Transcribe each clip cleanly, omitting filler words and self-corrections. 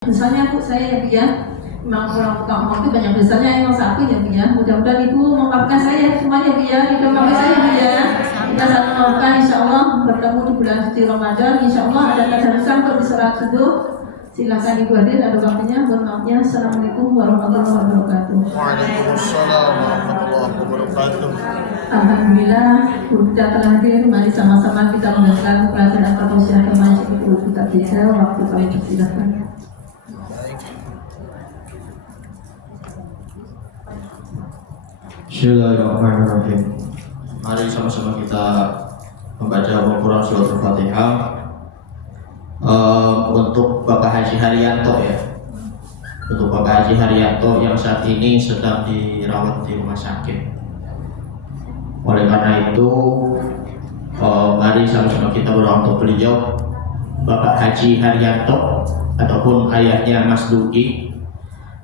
Misalnya Bu, saya ya Bu ya, memang orang tukang itu banyak dosanya yang satu ya Bu ya. Mudah-mudahan Ibu memaafkan saya semuanya Bu ya, didoakan saya Bu ya. Kita saling memaafkan, insya Allah bertemu di bulan suci Ramadan. Insya Allah ada tadarusan untuk di sholat subuh. Silakan Ibu hadir, ada waktunya. Mohon maafnya. Assalamualaikum warahmatullahi wabarakatuh. Waalaikumsalam warahmatullahi wabarakatuh. Alhamdulillah, kita telah hadir. Mari sama-sama kita mendengarkan pelajaran tausiah agama Ibu kita bisa. Waktu kami persilahkan. Bismillahirrahmanirrahim. Mari sama-sama kita membaca Al-Quran Surat Al-Fatihah. Untuk Bapak Haji Haryanto ya, untuk Bapak Haji Haryanto yang saat ini sedang dirawat di rumah sakit. Oleh karena itu, mari sama-sama kita berdoa untuk beliau, Bapak Haji Haryanto ataupun ayahnya Mas Duki.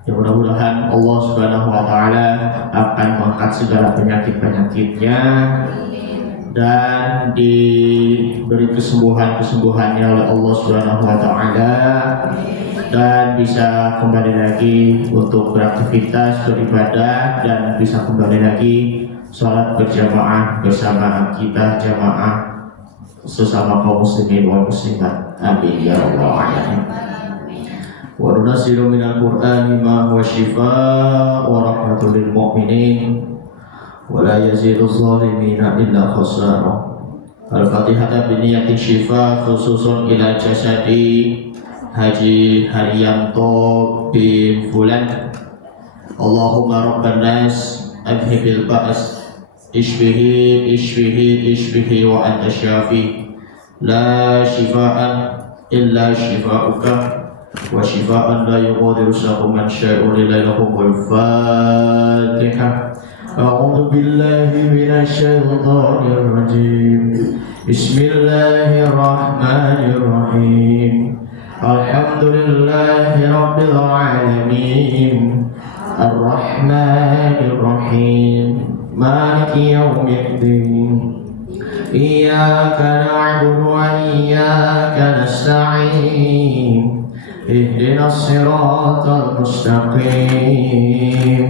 Ya, mudah-mudahan Allah Subhanahu wa Ta'ala akan mengangkat segala penyakit-penyakitnya dan diberi kesembuhannya oleh Allah Subhanahu wa Ta'ala, dan bisa kembali lagi untuk beraktivitas, beribadah, dan bisa kembali lagi sholat berjamaah bersama kita jamaah sesama kaum muslimin wal muslimat. Amin ya rabbal alamin. Wa nunazzilu minal Qur'ani ma huwa shifaa'un wa rahmatun lil mu'minin wa la yazidu adh-dhalimina illa khasara. Al-Fatihah biniyatin shifa' khususun ila jasadi Haji Haryanto bin Fulan. Allahumma rabban nas adhibil ba's ishfihi wa anta syafi la shifaan illa shifauka wa shifaan la yughadiru saqaman syai'un illa lahumul Fatihah. A'udzu billahi minasy syaithanir rajim. Bismillahirrahmanirrahim. Alhamdulillahi rabbil alamin. Ar-Rahmanir Rahim. Maliki yaumiddin. Iyyaka na'budu wa iyyaka nasta'in. Ihdinas siratal mustaqim.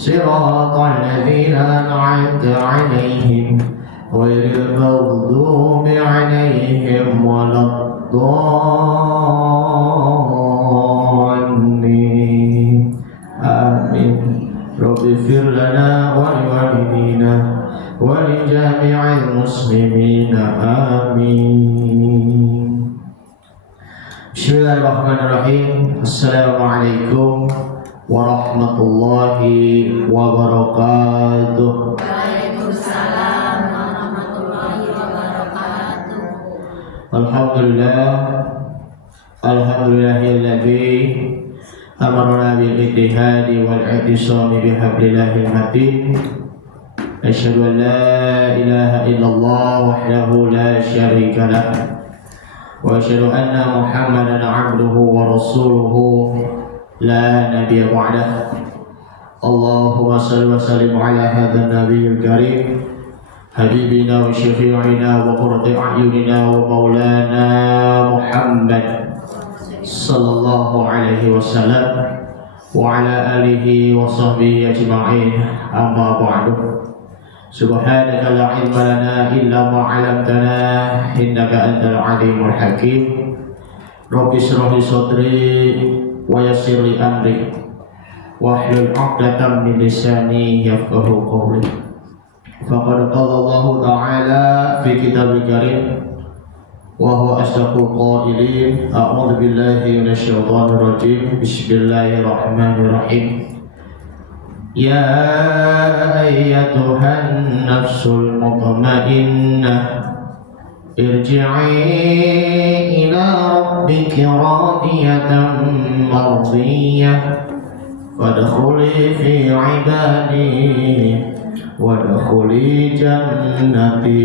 Siratal ladzina an'amta 'alaihim ghairil maghdubi 'alaihim waladdallin. Amin. Rabbi fir lana wa liwalidina wa li jami'il muslimina. Amin. Bismillahirrahmanirrahim. Assalamualaikum warahmatullahi wabarakatuh. Waalaikumsalam warahmatullahi wabarakatuh. Alhamdulillahilladzi amarna bil ijtihadi wal i'tisami bihablillahil matin. Asyhadu an la ilaha illallah wahdahu la syarika lah wa asyhadu anna Muhammadan 'abduhu wa rasuluhu la nabiyya ba'dah. Allahumma shalli wa sallim ala hadzal nabiyil karim habibina wa syafi'ina wa qurrati a'yunina wa maulana Muhammad sallallahu alaihi wasallam wa ala alihi wa sahbihi ajma'in. Amma ba'du. Subhanaka la ilma lana illa ma 'allamtana innaka antal alimul hakim. Rabbi shrah li sadri wa yassir li amri wahlul 'uqdatam min lisani yafqahu qawli. Faqad qala Allah ta'ala fi kitabil karim wa huwa asdaqul qailin. A'udzu billahi minasy syaithanir rajim. Bismillahirrahmanirrahim. Ya ayyatuhan nafsul mutmainnah irji'i ila rabbiki radiyatan mardiyah fadkhuli fi ibadi wadkhuli jannati.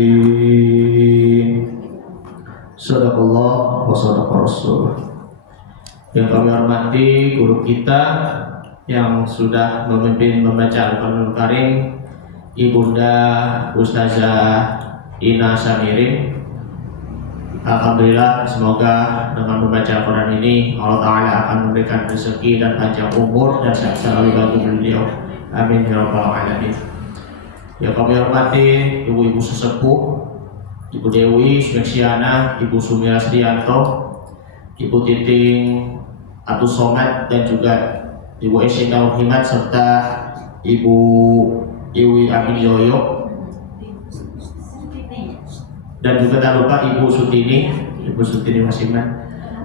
Sadaqallah wa sadaqa rasul. Yang kami hormati guru kita yang sudah memimpin membaca Al-Quranul Karim, Ibunda Ustazah Ina Samirin. Alhamdulillah, semoga dengan membaca Al-Quran ini Allah Ta'ala akan memberikan rezeki dan panjang umur dan sehat selalu bagi beliau. Amin ya rabbal alamin. Ya kami hormati ibu-ibu sesepuh, Ibu Dewi Smeksiana, Ibu Sumira Srianto, Ibu Titing Atus Somat, dan juga Ibu Esinta Muhammad serta Ibu Iwi Amin Yoyo, dan juga tak lupa Ibu Sutini Masiman,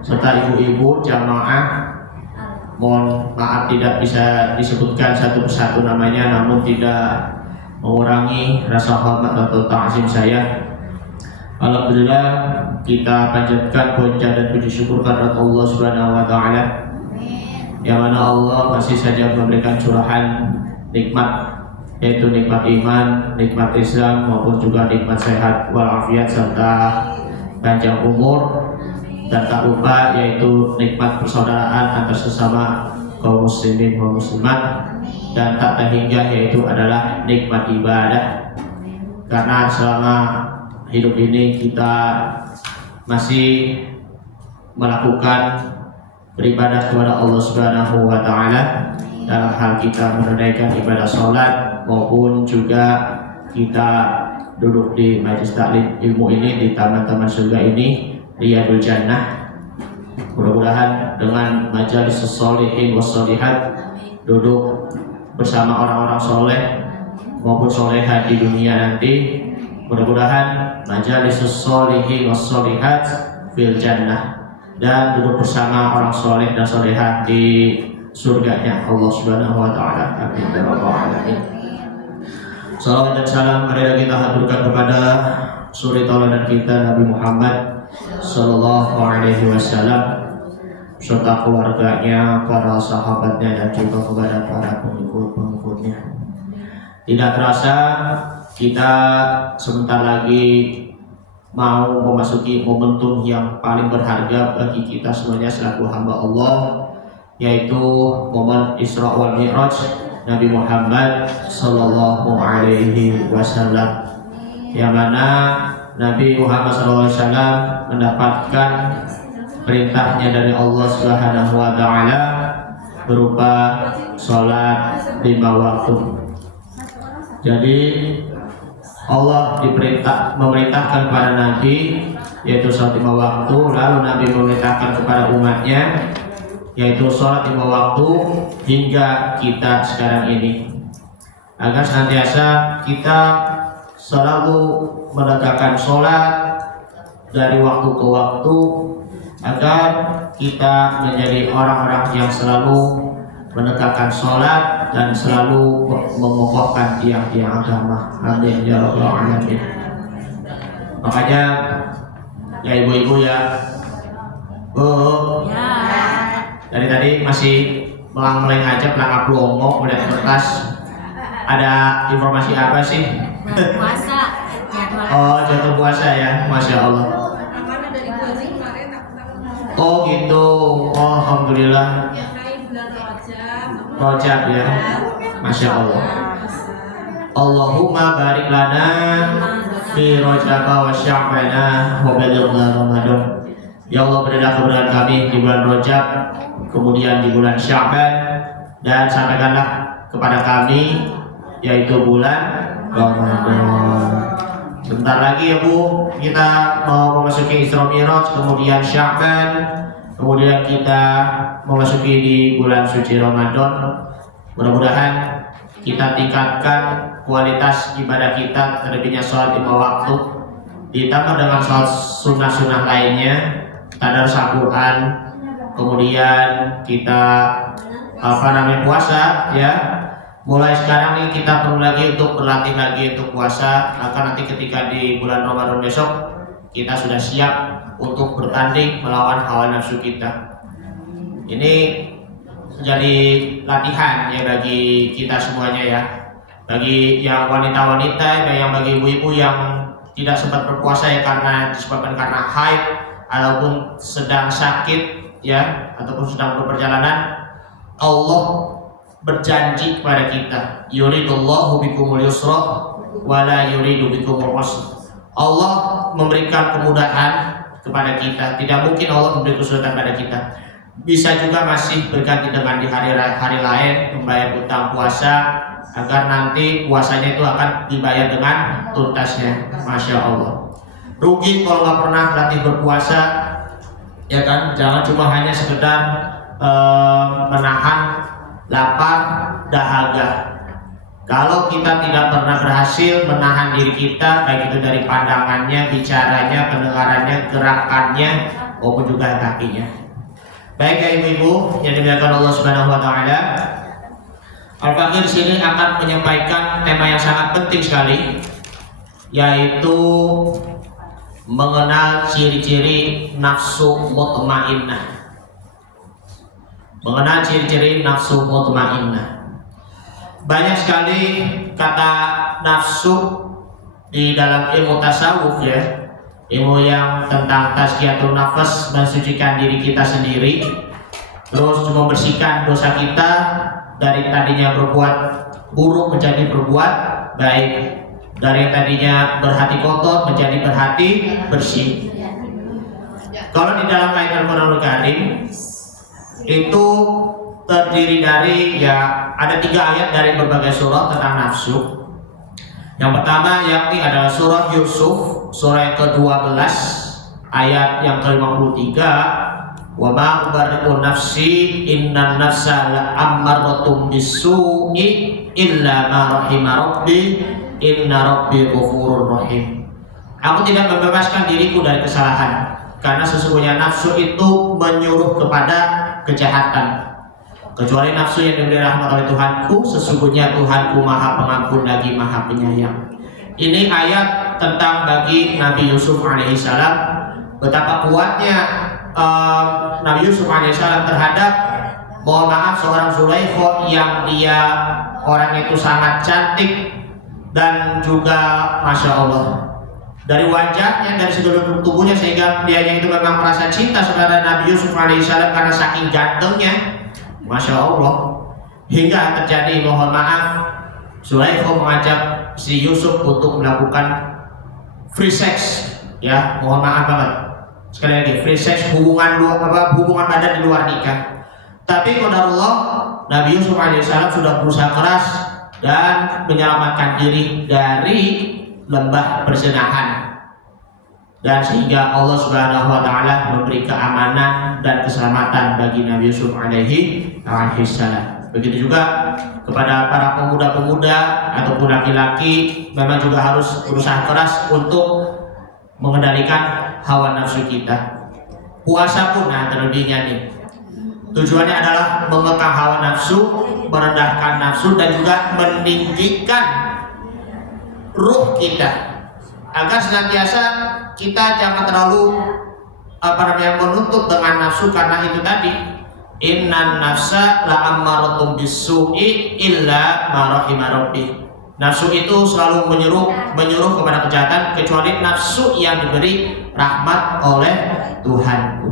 serta ibu-ibu jamaah. Mohon maaf tidak bisa disebutkan satu persatu namanya, namun tidak mengurangi rasa hormat atau ta'zim saya. Alhamdulillah, kita panjatkan puja dan puji syukur kepada Allah Subhanahu wa taala, yang mana Allah masih saja memberikan curahan nikmat, yaitu nikmat iman, nikmat Islam, maupun juga nikmat sehat walafiat serta panjang umur, dan tak lupa yaitu nikmat persaudaraan antar sesama kaum muslimin kaum muslimat, dan tak terhingga yaitu adalah nikmat ibadah. Karena selama hidup ini kita masih melakukan beribadah kepada Allah Subhanahu wa taala dalam hal kita menunaikan ibadah sholat, maupun juga kita duduk di majelis taklim ilmu ini di taman-taman surga ini, Riyadul Jannah. Mudah-mudahan dengan majelis sholihin wassolihat, duduk bersama orang-orang soleh maupun soleha di dunia nanti, mudah-mudahan majelis sholihin wassolihat fil jannah, dan duduk bersama orang soleh dan soleha di surganya Allah Subhanahu wa taala. Amin ya rabbal alamin. Salawat dan salam marilah kita haturkan kepada suri tauladan kita Nabi Muhammad sallallahu alaihi wasallam, serta keluarganya, para sahabatnya, dan juga kepada para pengikut-pengikutnya. Tidak terasa kita sebentar lagi mau memasuki momentum yang paling berharga bagi kita semuanya selaku hamba Allah, yaitu momen Isra wal Mi'raj Nabi Muhammad sallallahu alaihi wasallam, yang mana Nabi Muhammad sallallahu alaihi wasallam mendapatkan perintahnya dari Allah Subhanahu wa taala berupa sholat 5 waktu. Jadi Allah memerintahkan kepada Nabi yaitu sholat 5 waktu, lalu Nabi memerintahkan kepada umatnya yaitu sholat 5 waktu hingga kita sekarang ini, agar senantiasa kita selalu menegakkan sholat dari waktu ke waktu, agar kita menjadi orang-orang yang selalu menegakkan sholat dan selalu mengokohkan tiang-tiang agama. Amin ya rabbal alamin. Makanya ya ibu-ibu ya, dari tadi masih melang-melang aja, pelangap longo melihat kertas. Ada informasi apa sih? Puasa jadwal. Oh, jadwal puasa ya, masya Allah. Oh gitu, oh, alhamdulillah. Rojab ya, masya Allah. Allahumma barik lana fi rojaba wa sya'bana wa balighna Ramadan. Ya Allah, berilah keberkahan kami di bulan Rojab, kemudian di bulan Sya'ban, dan sampaikanlah kepada kami yaitu bulan Ramadan. Bentar lagi ya Bu, kita mau memasuki Isra Mi'raj, kemudian Sya'ban, kemudian kita memasuki di bulan suci Ramadan. Mudah-mudahan kita tingkatkan kualitas ibadah kita, terlebihnya sholat 5 waktu, ditambah dengan sholat sunnah-sunnah lainnya, tadarus Al-Quran, kemudian kita puasa ya. Mulai sekarang nih kita perlu lagi untuk berlatih lagi untuk puasa, agar nanti ketika di bulan Ramadan besok kita sudah siap untuk bertanding melawan hawa nafsu kita. Ini menjadi latihan ya bagi kita semuanya ya, bagi yang wanita-wanita, yang bagi ibu-ibu yang tidak sempat berpuasa ya karena disebabkan karena haid ataupun sedang sakit ya, ataupun sedang berperjalanan. Allah berjanji kepada kita, yuridullahu bikumul yusra wa la yuridu bikumul usra. Allah memberikan kemudahan kepada kita. Tidak mungkin Allah memberi kesulitan pada kita. Bisa juga masih berganti dengan di hari lain membayar utang puasa agar nanti puasanya itu akan dibayar dengan tuntasnya. Masya Allah. Rugi kalau nggak pernah latih berpuasa, ya kan? Jangan cuma hanya sekedar menahan lapar dahaga. Kalau kita tidak pernah berhasil menahan diri kita, baik itu dari pandangannya, bicaranya, pendengarannya, gerakannya, maupun juga kakinya. Baik ya ibu-ibu yang dimuliakan Allah Subhanahu wa taala. Al-Fakir sini akan menyampaikan tema yang sangat penting sekali, yaitu mengenal ciri-ciri nafsu mutmainnah. Mengenal ciri-ciri nafsu mutmainnah. Banyak sekali kata nafsu di dalam ilmu tasawuf ya, ilmu yang tentang tazkiyatun nafas, mensucikan diri kita sendiri, terus membersihkan dosa kita dari tadinya berbuat buruk menjadi berbuat baik, dari tadinya berhati kotor menjadi berhati bersih. Kalau di dalam ayat Al-Qur'anul Karim itu terdiri dari ada 3 ayat dari berbagai surah tentang nafsu. Yang pertama yakni adalah surah Yusuf, surah yang ke-12 ayat yang ke-53, wa ma ubarri'u nafsi innan nafsa la'ammaratun bis-su'i illa ma rahima rabbi inna rabbi ghafurur rahim. Aku tidak membebaskan diriku dari kesalahan, karena sesungguhnya nafsu itu menyuruh kepada kejahatan. Kecuali nafsu yang diberi rahmat oleh Tuhanku, sesungguhnya Tuhanku Maha Pengampun lagi Maha Penyayang. Ini ayat tentang bagi Nabi Yusuf alaihissalam, betapa kuatnya Nabi Yusuf alaihissalam terhadap, mohon maaf, seorang Zulaikha yang dia orang itu sangat cantik dan juga masya Allah dari wajahnya, dari seluruh tubuhnya, sehingga dia itu memang merasa cinta kepada Nabi Yusuf alaihissalam karena saking gantengnya. Masya Allah, hingga terjadi, mohon maaf, Zulaikha mengajak si Yusuf untuk melakukan free sex, ya, mohon maaf banget, sekali lagi free sex, hubungan badan di luar nikah. Tapi qadarullah, Nabi Yusuf alaihissalam sudah berusaha keras dan menyelamatkan diri dari lembah perzinahan, dan sehingga Allah Subhanahu wa taala memberi keamanan dan keselamatan bagi Nabi Yusuf alaihissalam. Begitu juga kepada para pemuda-pemuda ataupun laki-laki, memang juga harus berusaha keras untuk mengendalikan hawa nafsu kita. Puasa pun terlebihnya nih, tujuannya adalah mengekang hawa nafsu, merendahkan nafsu, dan juga meninggikan ruh kita, agar senantiasa kita jangan terlalu menuntut dengan nafsu, karena itu tadi innan nafsa la'ammaratun bis-su'i illa ma rahima rabbi. Nafsu itu selalu menyuruh kepada kejahatan, kecuali nafsu yang diberi rahmat oleh Tuhanku.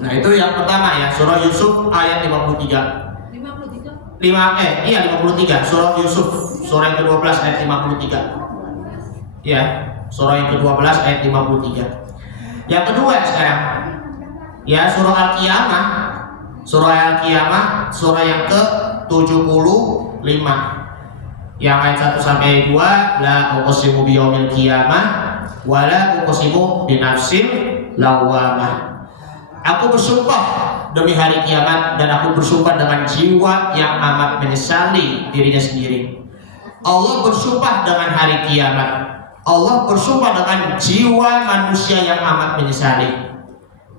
Nah, itu yang pertama ya, surah Yusuf ayat 53. 53. Surah Yusuf, surah yang ke-12 ayat 53. Ya, surah yang ke-12 ayat 53. Yang kedua sekarang, ya, surah Al-Qiyamah. Surah Al-Qiyamah, surah yang ke-75. Yang ayat 1 sampai 2, la uqsimu biyaumil qiyamah wa la uqsimu binafsil lawamah. Aku bersumpah demi hari kiamat, dan aku bersumpah dengan jiwa yang amat menyesali dirinya sendiri. Allah bersumpah dengan hari kiamat. Allah bersumpah dengan jiwa manusia yang amat menyesali.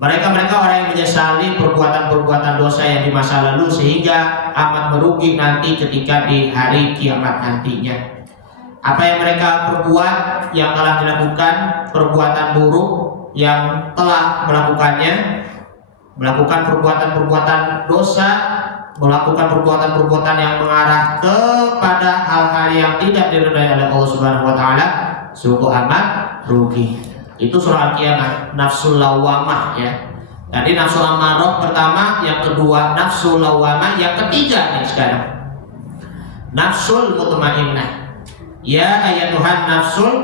Mereka orang yang menyesali perbuatan-perbuatan dosa yang di masa lalu, sehingga amat merugi nanti ketika di hari kiamat nantinya. Apa yang mereka perbuat, yang telah dilakukan, perbuatan buruk yang telah melakukan perbuatan-perbuatan dosa, melakukan perbuatan-perbuatan yang mengarah kepada hal-hal yang tidak diridhai oleh Allah Subhanahu wa taala, sungguh amat rugi. Itu surah Al-Qiyamah, nafsul lawamah ya. Tadi nafsul amarah pertama, yang kedua nafsul lawamah, yang ketiga nih sekarang nafsul mutmainnah. Ya ayatuhan nafsul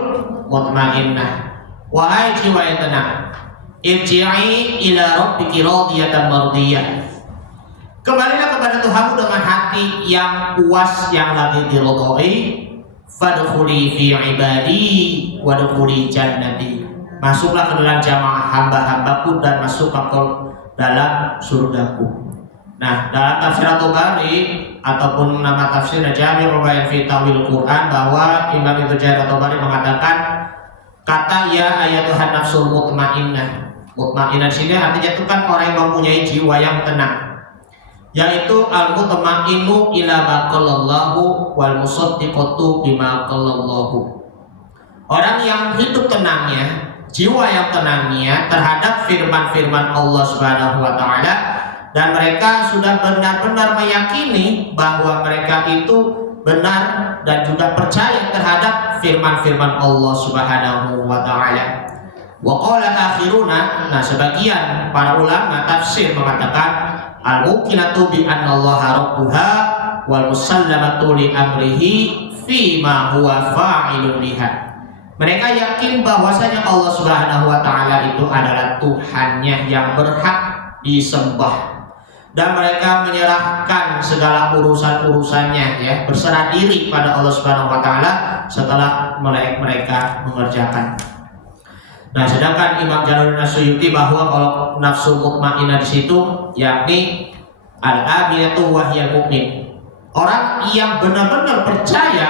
mutmainnah, wahai jiwa yang tenang. Irji'i ila rabbiki radiyatan mardiyah. Kembalilah kepada Tuhanmu dengan hati yang puas, yang lagi diridhoi. Fadkhuli fi ibadi wadkhuli jannati. Masuklah ke dalam jamaah hamba-hambaku dan masuklah ke dalam surgaku. Nah, dalam tafsir At-Tabari ataupun nama tafsir Jami' Bayan fi Tawil Quran, bahwa Imam Ibnu Jarir At-Tabari mengatakan kata ya ayatuhan nafsul mutmainnah. Mutmainnah sini artinya itu kan orang yang mempunyai jiwa yang tenang, yaitu al-mutmainnu ila ma qallallahu wal musaddiqatu bima qallallahu. Orang yang hidup tenangnya, jiwa yang tenangnya terhadap firman-firman Allah Subhanahu wa taala, dan mereka sudah benar-benar meyakini bahwa mereka itu benar dan juga percaya terhadap firman-firman Allah Subhanahu wa taala. Wa qala akhiruna, nah sebagian para ulama tafsir mengatakan al-muqinatu bi anna Allah rabbuha wal musallamatu li amrihi fi ma huwa fa'ilun liha. Mereka yakin bahwasanya Allah Subhanahu wa taala itu adalah Tuhannya yang berhak disembah, dan mereka menyerahkan segala urusan-urusannya, ya, berserah diri pada Allah Subhanahu wa taala setelah mereka mengerjakan. Nah, sedangkan Imam Jalaluddin As-Suyuti bahwa kalau nafsu mutmainnah di situ yakni al-aminatu wahyal mu'min. Orang yang benar-benar percaya,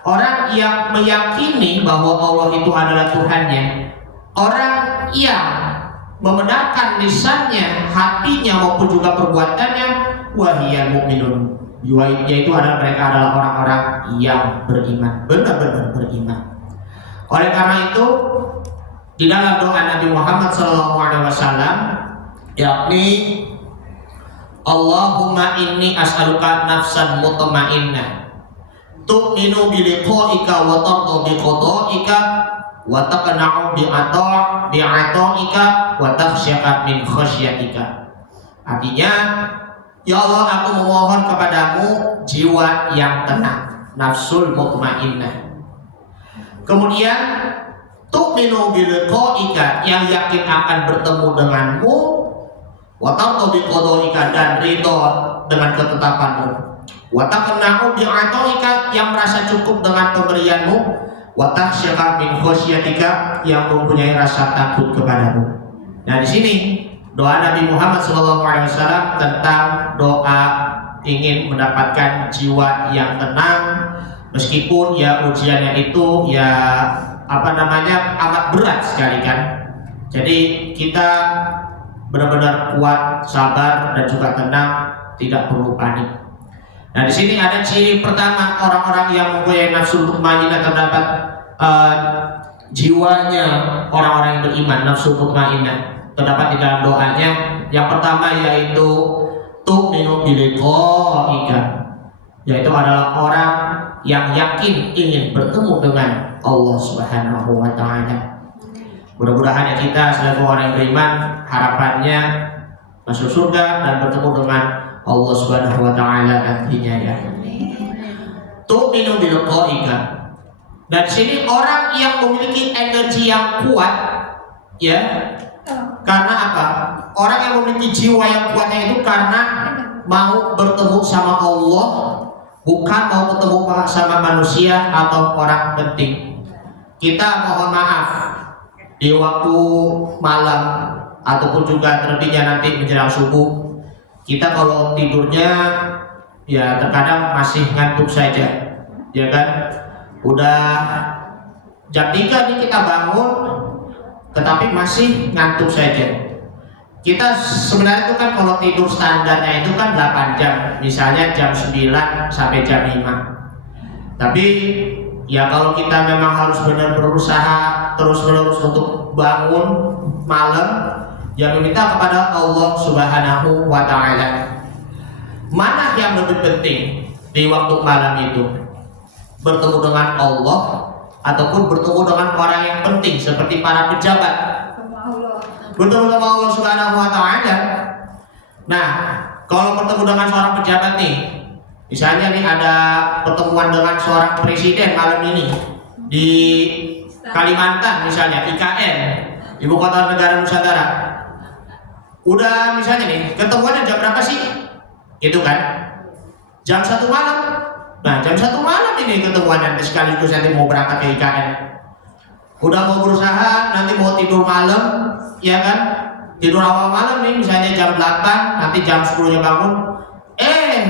orang yang meyakini bahwa Allah itu adalah Tuhannya, orang yang membenarkan lisannya, hatinya maupun juga perbuatannya, wahyal mu'minun, yaitu adalah mereka adalah orang-orang yang beriman, benar-benar beriman. Oleh karena itu, di dalam doa Nabi Muhammad SAW, yakni Allahumma inni as'aluka nafsan mutmainnah tu'minu bi liqa'ika wa tardu bi qada'ika wa taqna'u bi ata'ika wa takhsya'a min khasyatika. Artinya, ya Allah, aku memohon kepadamu jiwa yang tenang, nafsul mutmainnah. Kemudian tu'minu bi liqa'ika, yang yakin akan bertemu denganmu, wa tardu bi qada'ika, dan ridho dengan ketetapanmu, wa taqna'u bi ata'ika, yang merasa cukup dengan pemberianmu, wa takhsya'a min khasyatika, yang mempunyai rasa takut kepadamu. Nah, di sini doa Nabi Muhammad SAW tentang doa ingin mendapatkan jiwa yang tenang, meskipun ya ujiannya itu ya amat berat sekali kan. Jadi kita benar-benar kuat, sabar, dan juga tenang, tidak perlu panik. Nah, di sini ada ciri pertama orang-orang yang mempunyai nafsu mutmainnah, terdapat jiwanya orang-orang yang beriman, nafsu mutmainnah terdapat di dalam doanya. Yang pertama yaitu tu'minu bi liqa'ika, yaitu adalah orang yang yakin ingin bertemu dengan Allah Subhanahu wa taala. Mudah-mudahan kita sebagai orang yang beriman, harapannya masuk surga dan bertemu dengan Allah Subhanahu wa taala nantinya, ya. Tu'minu bi liqa'ika. Dan di sini orang yang memiliki energi yang kuat, ya. Karena apa? Orang yang memiliki jiwa yang kuatnya itu karena mau bertemu sama Allah, bukan mau ketemu sama manusia atau orang penting. Kita mohon maaf, di waktu malam ataupun juga terbitnya nanti menjelang subuh, kita kalau tidurnya ya terkadang masih ngantuk saja, ya kan? Udah jam 3 nih kita bangun, tetapi masih ngantuk saja. Kita sebenarnya itu kan kalau tidur standarnya itu kan 8 jam, misalnya jam 9 sampai jam 5. Tapi ya kalau kita memang harus benar berusaha terus-menerus untuk bangun malam, ya meminta kepada Allah Subhanahu wa taala. Mana yang lebih penting di waktu malam itu? Bertemu dengan Allah ataupun bertemu dengan orang yang penting seperti para pejabat? Bertemu sama Allah Subhanahu wa taala. Nah, kalau bertemu dengan seorang pejabat nih, misalnya nih ada pertemuan dengan seorang presiden malam ini di Kalimantan misalnya, IKN. ibu kota negara Nusantara. Udah misalnya nih, ketemuannya jam berapa sih? Itu kan jam 1 malam. Nah jam 1 malam ini ketemuannya, sekaligus nanti mau berangkat ke IKN. Udah mau berusaha, nanti mau tidur malam, ya kan? Tidur awal malam nih, misalnya jam 8, nanti jam 10-nya bangun.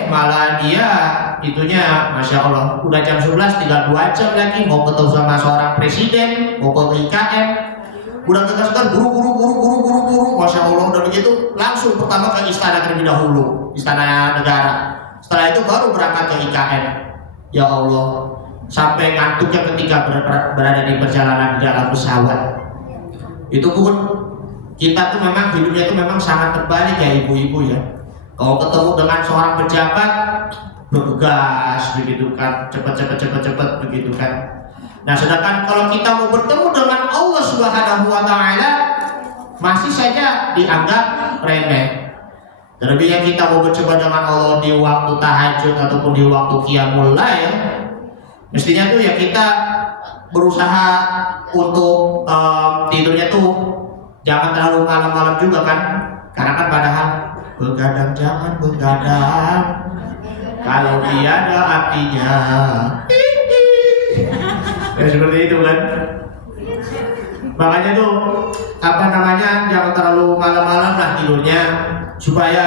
Malah dia itunya, Masya Allah, udah jam 11, tinggal 2 jam lagi mau ketemu sama seorang presiden, mau ke IKN. Udah kegas-kegas, buru-buru, Masya Allah, udah begitu langsung pertama ke istana terlebih dahulu, istana negara. Setelah itu baru berangkat ke IKN. Ya Allah, sampai ngantuknya ketika berada di perjalanan di dalam pesawat. Itu pun kita tuh memang hidupnya itu memang sangat terbalik ya ibu-ibu ya. Kalau ketemu dengan seorang pejabat bergegas begitu kan, cepet begitu kan. Nah sedangkan kalau kita mau bertemu dengan Allah Subhanahu wa Ta'ala masih saja dianggap remeh. Terlebihnya kita mau berjumpa dengan Allah di waktu tahajud ataupun di waktu qiyamul lail, mestinya tuh ya kita berusaha untuk tidurnya tuh jangan terlalu malam-malam juga kan, karena kan padahal begadang jangan begadang kalau tiada artinya. Ya seperti itu kan. Makanya tuh jangan terlalu malam-malam lah tidurnya, supaya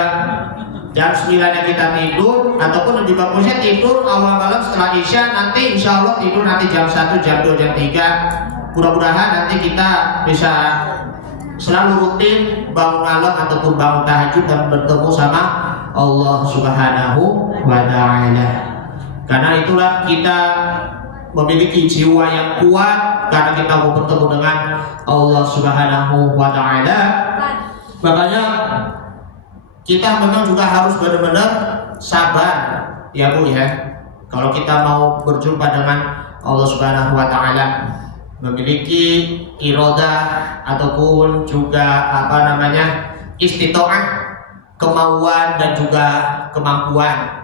jam 9-nya kita tidur, ataupun lebih bagusnya tidur awal malam setelah Isya, nanti insya Allah tidur nanti jam 1, jam 2, jam 3. Mudah-mudahan nanti kita bisa selalu rutin bangun malam ataupun bangun tahajud dan bertemu sama Allah Subhanahu wa Ta'ala. Karena itulah kita memiliki jiwa yang kuat, karena kita mau bertemu dengan Allah Subhanahu wa Ta'ala. Makanya kita memang juga harus benar-benar sabar ya Bu ya. Kalau kita mau berjumpa dengan Allah Subhanahu wa Ta'ala, memiliki irodah ataupun juga istitoah, kemauan dan juga kemampuan.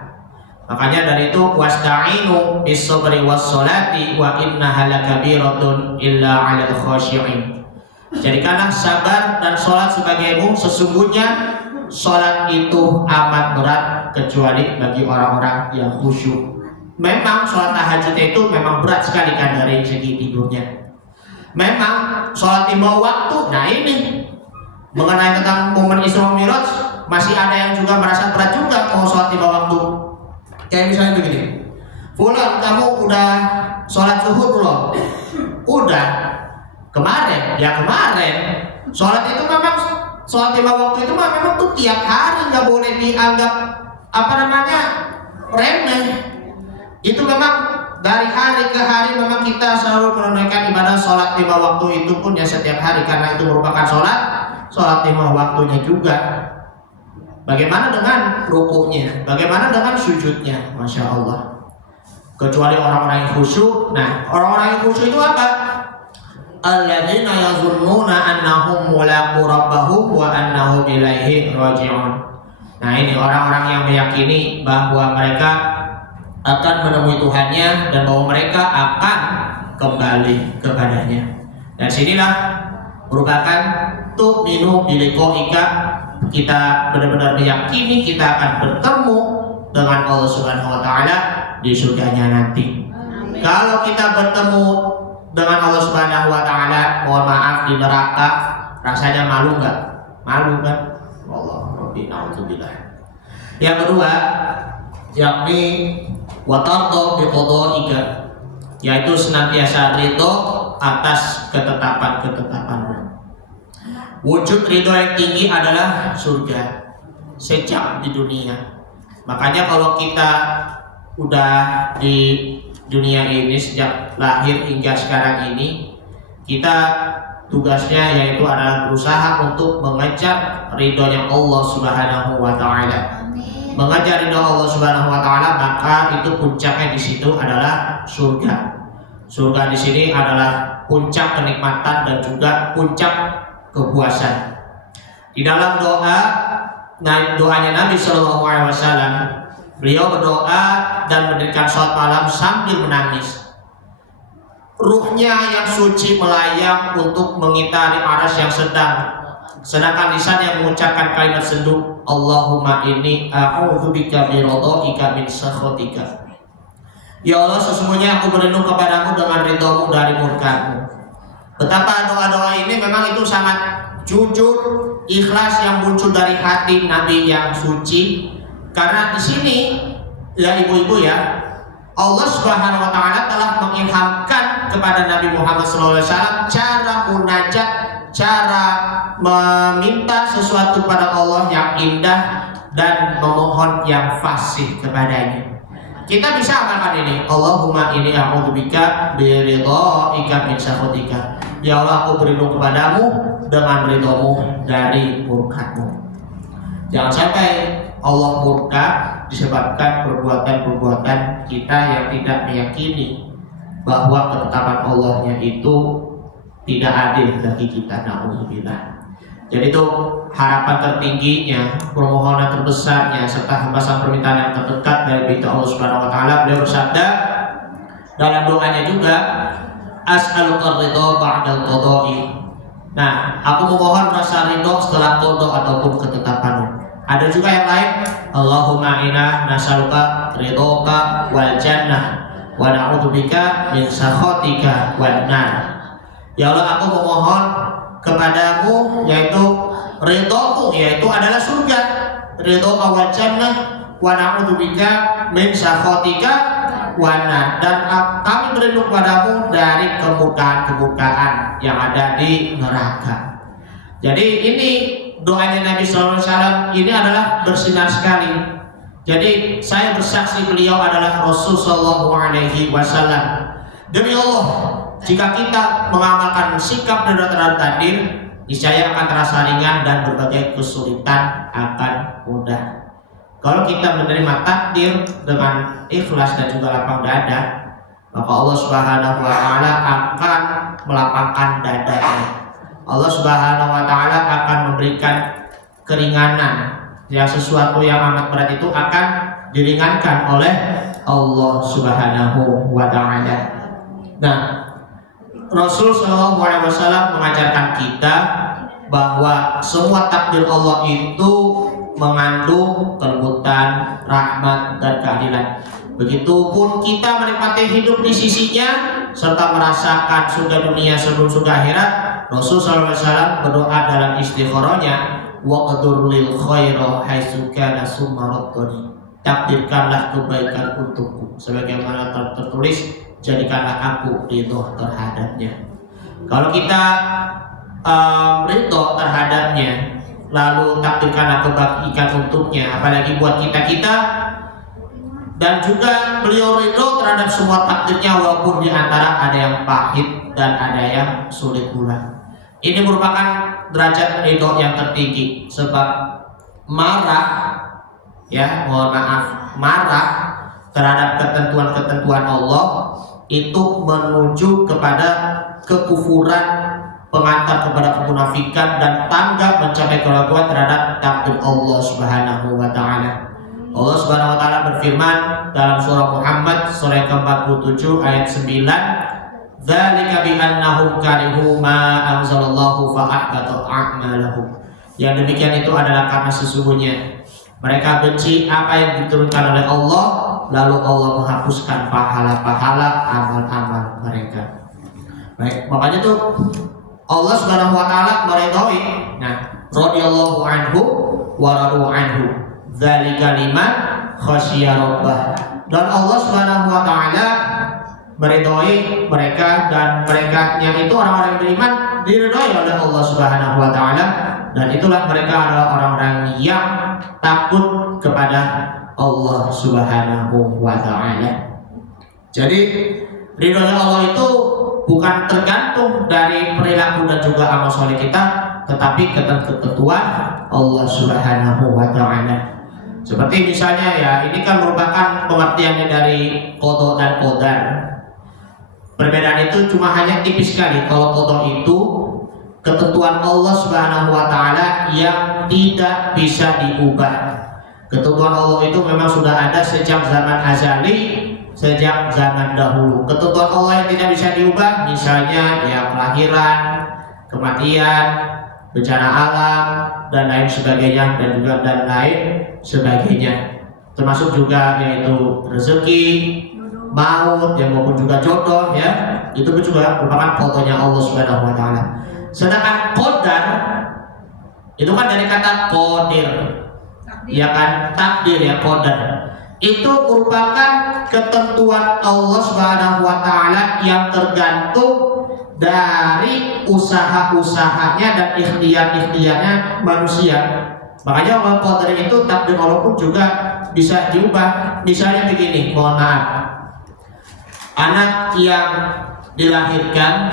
Makanya dari itu wasta'inu bis-sabri was-sholati wa innaha lakabiratun illa 'alal khashi'in. Jadikanlah sabar dan sholat sebagaimu, sesungguhnya sholat itu amat berat kecuali bagi orang-orang yang khusyuk. Memang sholat tahajud itu memang berat sekali kan dari segi tidurnya. Memang sholat lima waktu, nah ini mengenai tentang momen Isra Mi'raj masih ada yang juga merasa berat juga mau sholat lima waktu. Kayak misalnya begini, Fulan kamu udah sholat zuhur belum? Udah. Kemarin. Sholat itu memang, sholat lima waktu itu memang tuh tiap hari, nggak boleh dianggap remeh. Itu memang dari hari ke hari memang kita selalu menunaikan ibadah sholat lima waktu itu pun ya setiap hari, karena itu merupakan sholat lima waktunya juga. Bagaimana dengan rukunya? Bagaimana dengan sujudnya? Masya Allah. Kecuali orang-orang yang khusyuk. Nah, orang-orang yang khusyuk itu apa? Alladzina yazunnuna annahum mulaqu rabbahum wa annahum ilaihi raji'un. Nah, ini orang-orang yang meyakini bahwa mereka akan menemui Tuhannya dan bahwa mereka akan kembali kepadanya. Dan sinilah merupakan tu'minu biliqa'ika, kita benar-benar meyakini kita akan bertemu dengan Allah Subhanahu wa Ta'ala di surganya nanti. Amin. Kalau kita bertemu dengan Allah Subhanahu wa Ta'ala, mohon maaf, di neraka, rasanya malu nggak? Malu kan? Allah Rabbi na'udzubillah. Yang kedua, yakni watardo biqada'ika, yaitu senantiasa ridho atas ketetapan-ketetapanmu. Wujud ridho yang tinggi adalah surga sejak di dunia. Makanya kalau kita udah di dunia ini sejak lahir hingga sekarang ini, kita tugasnya yaitu adalah berusaha untuk mengejar ridhonya Allah Subhanahu wa Ta'ala. Mengejar ridho Allah Subhanahu wa Ta'ala, maka itu puncaknya di situ adalah surga. Surga di sini adalah puncak kenikmatan dan juga puncak kepuasan. Di dalam doanya Nabi SAW, beliau berdoa dan mendirikan sholat malam sambil menangis. ruhnya yang suci melayang untuk mengitari arsy yang sedangkan lisan yang mengucapkan kalimat sendu Allahumma inni a'udzubika biridhaika min sakhatika. Ya Allah, sesungguhnya aku berlindung kepadamu dengan ridhamu dari murka-Mu. Betapa doa-doa ini memang itu sangat jujur, ikhlas yang muncul dari hati Nabi yang suci. Karena di sini ya ibu-ibu ya, Allah Subhanahu wa taala telah mengilhamkan kepada Nabi Muhammad SAW cara munajat, cara meminta sesuatu pada Allah yang indah dan memohon yang fasih kepadanya. Kita bisa amalkan ini. Allahumma inni a'udzubika biridhaika min sakhatika. Ya Allah, aku berlindung kepadamu dengan ridhamu dari murka-Mu. Jangan sampai Allah murka disebabkan perbuatan-perbuatan kita yang tidak meyakini bahwa ketetapan Allahnya itu tidak adil bagi kita. Na'udzubillah. Jadi itu harapan tertingginya, permohonan terbesarnya serta hembasan permintaan yang terdekat dari berita Allah Subhanahu wa taala. Beliau bersabda dalam doanya juga, as'aluka ridha ba'dal qada'i. Nah, aku memohon rasa ridho setelah qada ataupun ketetapan-Mu. Ada juga yang lain, Allahumma inna nas'aluka ridhoka wal jannah wa na'udzubika min sakhatika wan nar. Ya Allah, aku memohon kepadamu yaitu ridhomu, yaitu adalah surga, ridhoka wal jannah wa na'udzubika min sakhatika wan nar, dan kami berlindung padamu dari kemurkaan-kemurkaan yang ada di neraka. Jadi ini doanya Nabi SAW ini adalah bersinar sekali. Jadi saya bersaksi beliau adalah Rasul Sallallahu Alaihi Wasallam. Demi Allah, jika kita mengamalkan sikap terhadap takdir, niscaya akan terasa ringan dan berbagai kesulitan akan mudah. Kalau kita menerima takdir dengan ikhlas dan juga lapang dada, maka Allah Subhanahu wa taala akan melapangkan dadanya. Allah Subhanahu wa taala akan memberikan keringanan. Ya, sesuatu yang amat berat itu akan diringankan oleh Allah Subhanahu wa taala. Nah, Rasul sallallahu alaihi wasallam mengajarkan kita bahwa semua takdir Allah itu mengandung kelembutan, rahmat dan keadilan. Begitupun kita menikmati hidup di sisinya serta merasakan surga dunia sebelum surga akhirat. Rasul sallallahu alaihi wasallam berdoa dalam istikharahnya, waqdur lil khaira haitsu kana summa raddani. Takdirkanlah kebaikan untukku sebagaimana tertulis, jadikanlah aku ridho terhadapnya. Kalau kita ridho terhadapnya, lalu takdirkanlah kebaikan untuknya, apalagi buat kita. Dan juga beliau ridho terhadap semua takdirnya, walaupun di antara ada yang pahit dan ada yang sulit pula. Ini merupakan derajat ridho yang tertinggi, sebab marah, ya mohon maaf, marah terhadap ketentuan-ketentuan Allah itu menuju kepada kekufuran, pengantar kepada kemunafikan dan tangga mencapai keraguan terhadap takdir Allah Subhanahu wa taala. Allah Subhanahu wa taala berfirman dalam surah Muhammad surah ke-47 ayat 9, dzalika bi annahum karihu ma anzalallahu fa ahbata a'malahum. Yang demikian itu adalah karena sesungguhnya mereka benci apa yang diturunkan oleh Allah, lalu Allah menghapuskan pahala-pahala amal-amal mereka. Baik, makanya itu Allah Subhanahu wa taala meridhoi. Nah, radhiyallahu anhu wa radu anhu. Dzalika liman khasyiya rabbah. Dan Allah Subhanahu wa taala meridhoi mereka, dan mereka yang itu orang-orang yang beriman diridhoi oleh Allah Subhanahu wa taala, dan itulah mereka adalah orang-orang yang takut kepada Allah Subhanahu wa taala. Jadi ridhonya Allah itu bukan tergantung dari perilaku dan juga amal soleh kita, tetapi ketentuan Allah Subhanahu wa taala. Seperti misalnya ya, ini kan merupakan pengertiannya dari qada dan qadar. Perbedaan itu cuma hanya tipis sekali. Kalau qada itu ketentuan Allah Subhanahu wa taala yang tidak bisa diubah. Ketentuan Allah itu memang sudah ada sejak zaman azali sejak zaman dahulu. Ketentuan Allah yang tidak bisa diubah, misalnya ya kelahiran, kematian, bencana alam dan lain sebagainya, dan juga dan lain sebagainya. Termasuk juga yaitu rezeki, maut, ya maupun juga jodoh, ya itu juga merupakan fotonya Allah Subhanahu Wa Taala. Sedangkan qadar itu kan dari kata qadir, ya kan, takdir ya, qadar itu merupakan ketentuan Allah Subhanahu Wa Taala yang tergantung dari usaha-usahanya dan ikhtiar-ikhtiarnya manusia. Makanya Allah qadar itu takdir Allah pun juga bisa diubah. Misalnya begini, mohon maaf, anak yang dilahirkan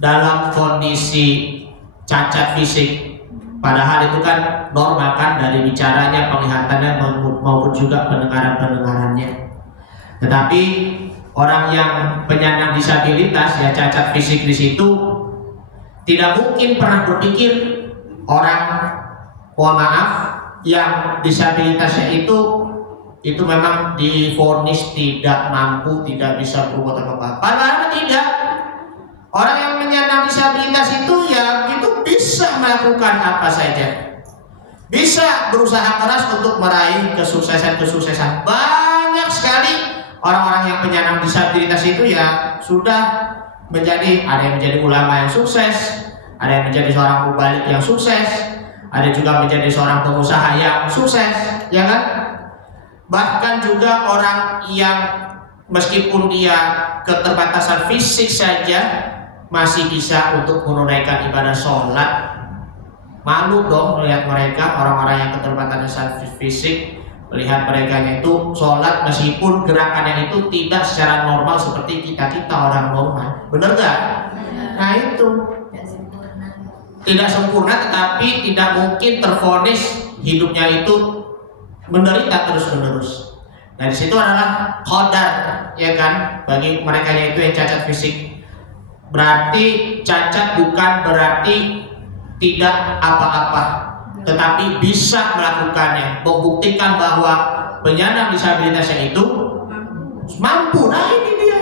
dalam kondisi cacat fisik, padahal itu kan normal kan dari bicaranya, penglihatannya maupun juga pendengarannya. Tetapi orang yang penyandang disabilitas ya cacat fisik di situ tidak mungkin pernah berpikir orang, mohon maaf, yang disabilitasnya itu memang divonis tidak mampu, tidak bisa berbuat apa-apa. Padahal tidak. Orang yang menyandang disabilitas itu ya itu bisa melakukan apa saja, bisa berusaha keras untuk meraih kesuksesan. Banyak sekali orang-orang yang penyandang disabilitas itu ya sudah menjadi, ada yang menjadi ulama yang sukses, ada yang menjadi seorang mubalik yang sukses, ada juga menjadi seorang pengusaha yang sukses, ya kan? Bahkan juga orang yang meskipun dia keterbatasan fisik saja masih bisa untuk menunaikan ibadah sholat. Malu dong melihat mereka, orang-orang yang keterbatasan fisik, melihat mereka itu sholat meskipun gerakannya itu tidak secara normal seperti kita orang normal. Benar gak? Nah itu tidak sempurna, tetapi tidak mungkin tervonis hidupnya itu menderita terus-menerus. Nah di situ adalah qadar, ya kan, bagi mereka itu yang cacat fisik. Berarti cacat bukan berarti tidak apa-apa, tetapi bisa melakukannya, membuktikan bahwa penyandang disabilitasnya itu mampu. Nah ini dia.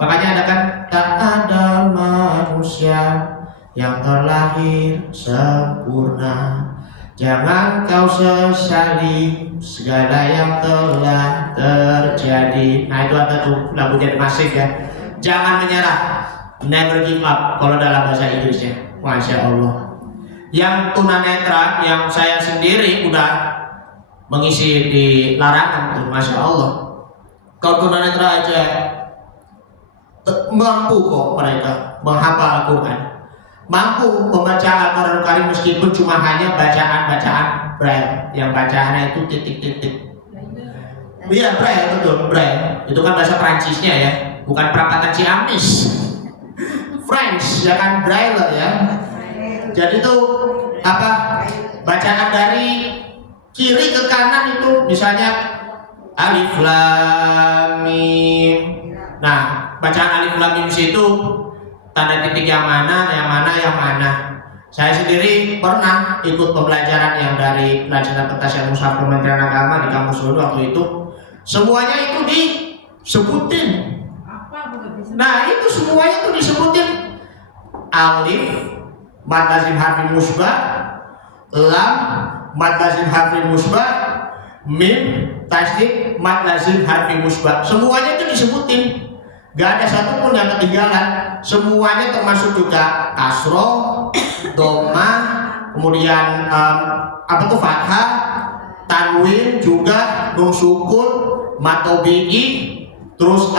Makanya ada kan, tak ada manusia yang terlahir sempurna, jangan kau sesali segala yang telah terjadi. Nah itu ada tuh lagunya Masif ya, jangan menyerah, never give up kalau dalam bahasa Inggrisnya. Masya Allah. Yang tunanetra, yang saya sendiri udah mengisi di larangan tuh, Masya Allah. Kalau tunanetra aja mampu kok mereka menghafal Al-Quran, mampu membaca Al-Quran Karim meskipun cuma hanya bacaan-bacaan Braille, yang bacaannya itu titik-titik. Iya Braille, betul, Braille. Itu kan bahasa Prancisnya ya, bukan perapatan Ciamis. French, ya kan, Braille ya. Jadi itu apa? Bacaan dari kiri ke kanan itu misalnya alif lam mim. Nah, bacaan alif lam mim itu tanda titik yang mana. Saya sendiri pernah ikut pembelajaran yang dari Pelajaran Pentasyar Mushaf Kementerian Agama di kampus dulu waktu itu. Semuanya itu disebutin. Nah, itu semuanya itu disebutin. Alif mad lazim harfi musbah, lam mad lazim harfi musbah, mim tasdid mad lazim harfi musbah. Semuanya itu disebutin. Gak ada satupun yang ketinggalan. Semuanya termasuk juga kasroh, dhamma, kemudian fathah, tanwin juga, nun sukun, mat tabi'i, terus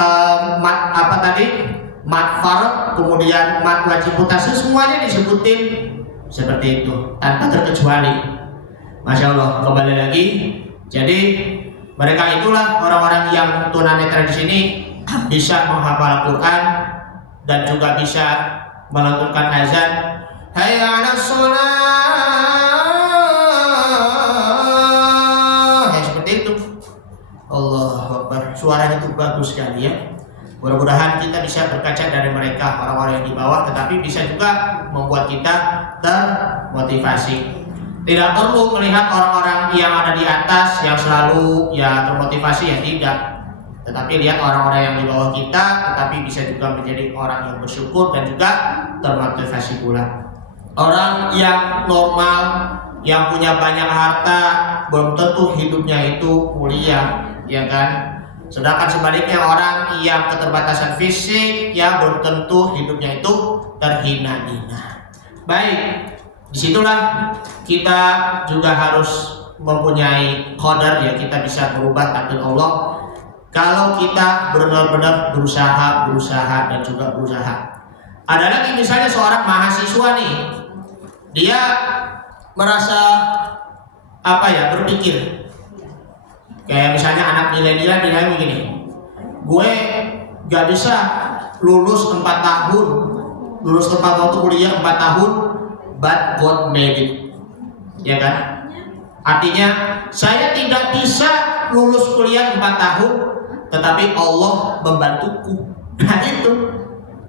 mat farq, kemudian mat wajib mutasil, semuanya disebutin seperti itu tanpa terkecuali. Masya Allah. Kembali lagi, jadi mereka itulah orang-orang yang tunanetra di sini bisa menghafal Al-Quran dan juga bisa melantunkan azan, hayya 'alas shalah, ya seperti itu. Allahu Akbar. Suaranya itu bagus sekali ya. Mudah-mudahan kita bisa berkaca dari mereka, orang-orang yang di bawah, tetapi bisa juga membuat kita termotivasi. Tidak perlu melihat orang-orang yang ada di atas yang selalu ya termotivasi, ya tidak. Tetapi lihat orang-orang yang di bawah kita, tetapi bisa juga menjadi orang yang bersyukur dan juga termotivasi pula. Orang yang normal, yang punya banyak harta, belum tentu hidupnya itu mulia, ya kan? Sedangkan sebaliknya orang yang keterbatasan fisik, ya belum tentu hidupnya itu terhina-hina. Baik, disitulah kita juga harus mempunyai qadar, ya kita bisa berubah takdir Allah kalau kita benar-benar berusaha dan juga berusaha. Ada lagi misalnya seorang mahasiswa nih, dia merasa berpikir kayak misalnya anak milenial bilang begini, gue gak bisa lulus 4 tahun, lulus tempat waktu kuliah 4 tahun, but God made it, ya kan? Artinya saya tidak bisa lulus kuliah 4 tahun, tetapi Allah membantuku. Nah itu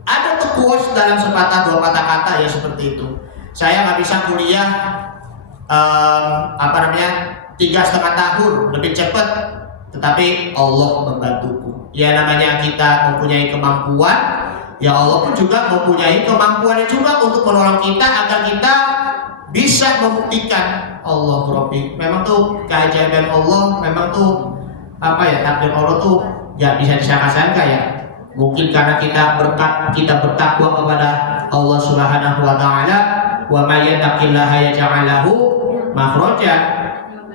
ada tuh quotes dalam sepatah 2 patah kata ya seperti itu. Saya nggak bisa kuliah 3,5 tahun lebih cepat, tetapi Allah membantuku. Ya namanya kita mempunyai kemampuan, ya Allah pun juga mempunyai kemampuannya juga untuk menolong kita agar kita bisa membuktikan Allah Rabbi. Memang tuh keajaiban Allah, memang tuh takdir Allah tuh ya bisa disangka-sangka ya. Mungkin karena kita bertakwa kepada Allah Subhanahu wa taala, wa may yattaqillaha yaj'al lahu makhraja.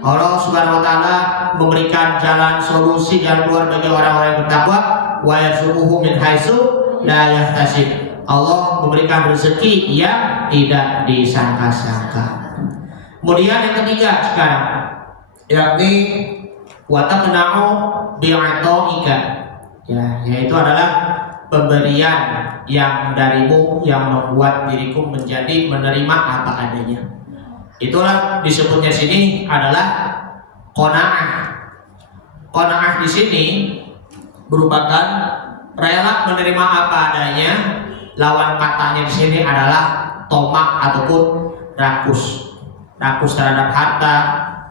Allah Subhanahu wa taala memberikan jalan solusi dan keluar bagi orang-orang yang bertakwa, wa yarzuquhu min haitsu la yahtasib. Allah memberikan rezeki yang tidak disangka-sangka. Kemudian yang ketiga sekarang, yakni wa taqna'u bi'ata'ika, ya, yaitu adalah pemberian yang darimu yang membuat diriku menjadi menerima apa adanya. Itulah disebutnya sini adalah qanaah. Qanaah di sini merupakan rela menerima apa adanya. Lawan katanya di sini adalah tomak ataupun rakus. Rakus terhadap harta,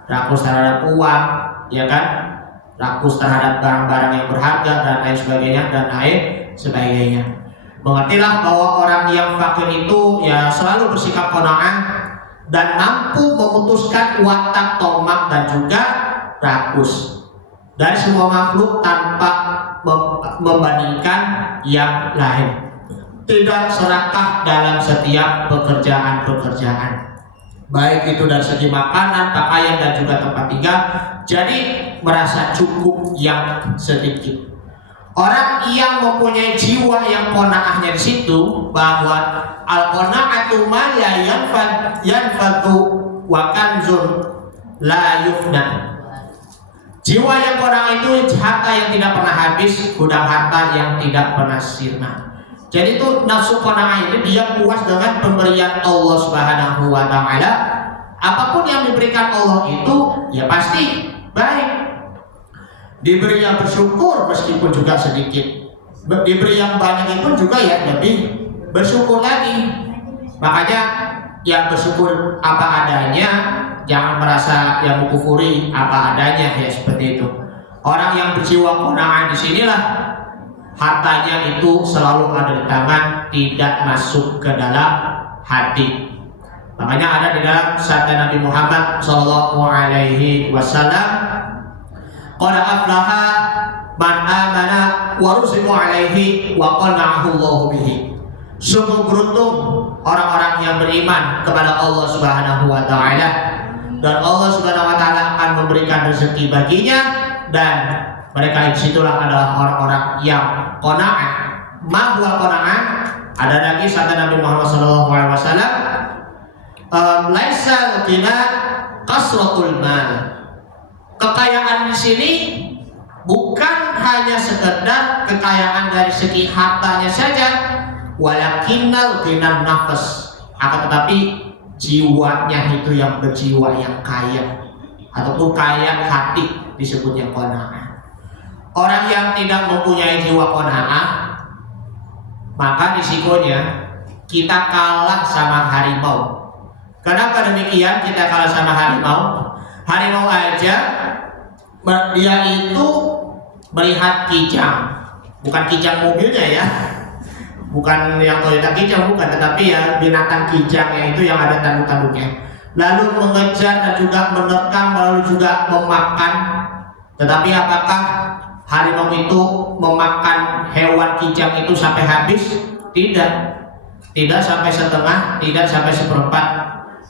rakus terhadap uang, ya kan? Rakus terhadap barang-barang yang berharga dan lain sebagainya. Mengertilah bahwa orang yang fakir itu ya selalu bersikap qanaah dan mampu memutuskan watak tomak dan juga rakus dari semua makhluk tanpa membandingkan yang lain. Tidak serakah dalam setiap pekerjaan, baik itu dari segi makanan, pakaian dan juga tempat tinggal. Jadi merasa cukup yang sedikit. Orang yang mempunyai jiwa yang qanaahnya di situ, bahwa al-qanaatu ma la yanfadu wa kanzun la yufna. Jiwa yang qanaah itu harta yang tidak pernah habis, gudang harta yang tidak pernah sirna. Jadi itu nafsu qanaah ini dia puas dengan pemberian Allah Subhanahu wa taala. Apapun yang diberikan Allah itu ya pasti baik. Diberi yang bersyukur meskipun juga sedikit. Diberi yang banyak pun juga ya lebih bersyukur lagi. Makanya yang bersyukur apa adanya, jangan merasa yang mengkufuri apa adanya, ya seperti itu. Orang yang berjiwa qanaah di sinilah hartanya itu selalu ada di tangan, tidak masuk ke dalam hati. Makanya ada di dalam sabda Nabi Muhammad SAW, qad aflaha man amana wa ruziqu alaihi wa qana'ahu Allahu bihi. Sungguh beruntung orang-orang yang beriman kepada Allah Subhanahu wa taala, dan Allah Subhanahu wa taala akan memberikan rezeki baginya, dan mereka disitulah adalah orang-orang yang qanaah. Ma huwa qanaah? Ada lagi sabda Nabi Muhammad SAW, laisa ghina kasratul mal. Kekayaan di sini bukan hanya sekedar kekayaan dari segi hartanya saja, walakinnal ghina nafas, akan tetapi jiwanya itu yang berjiwa yang kaya, ataupun kaya hati, disebutnya qanaah. Orang yang tidak mempunyai jiwa qanaah, maka risikonya kita kalah sama harimau. Kenapa demikian kita kalah sama harimau? Harimau aja dia itu melihat kijang, bukan kijang mobilnya ya, bukan yang Toyota kijang, bukan, tetapi ya binatang kijang yang itu yang ada tanduk-tanduknya, lalu mengejar dan juga menerkam, lalu juga memakan. Tetapi apakah harimau itu memakan hewan kijang itu sampai habis? Tidak, tidak sampai setengah, tidak sampai seperempat.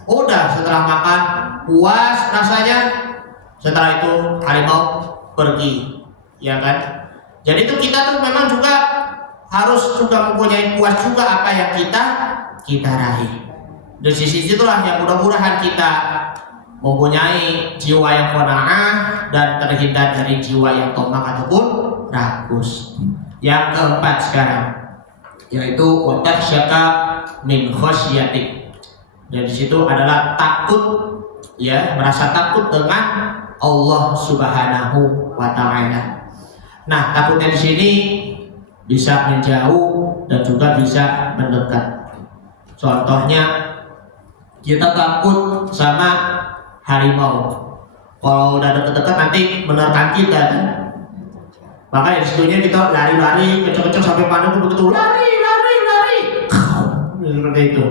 Udah setelah makan puas rasanya, setelah itu harimau pergi, ya kan? Jadi itu kita tuh memang juga harus juga mempunyai puas juga apa yang kita raih. Dari sisi itulah yang mudah-mudahan kita mempunyai jiwa yang qanaah dan terhindar dari jiwa yang tomak ataupun rakus. Yang keempat sekarang yaitu watakhsyaka min khasyatik. Dari situ adalah takut, ya, merasa takut dengan Allah Subhanahu wa taala. Nah, takutnya di sini bisa menjauh dan juga bisa mendekat. Contohnya kita takut sama harimau. Kalau udah deket-deket nanti menerkam kita kan. Maka dari situnya kita lari-lari, kecok-kecok sampai panas begitu lari. Seperti itu.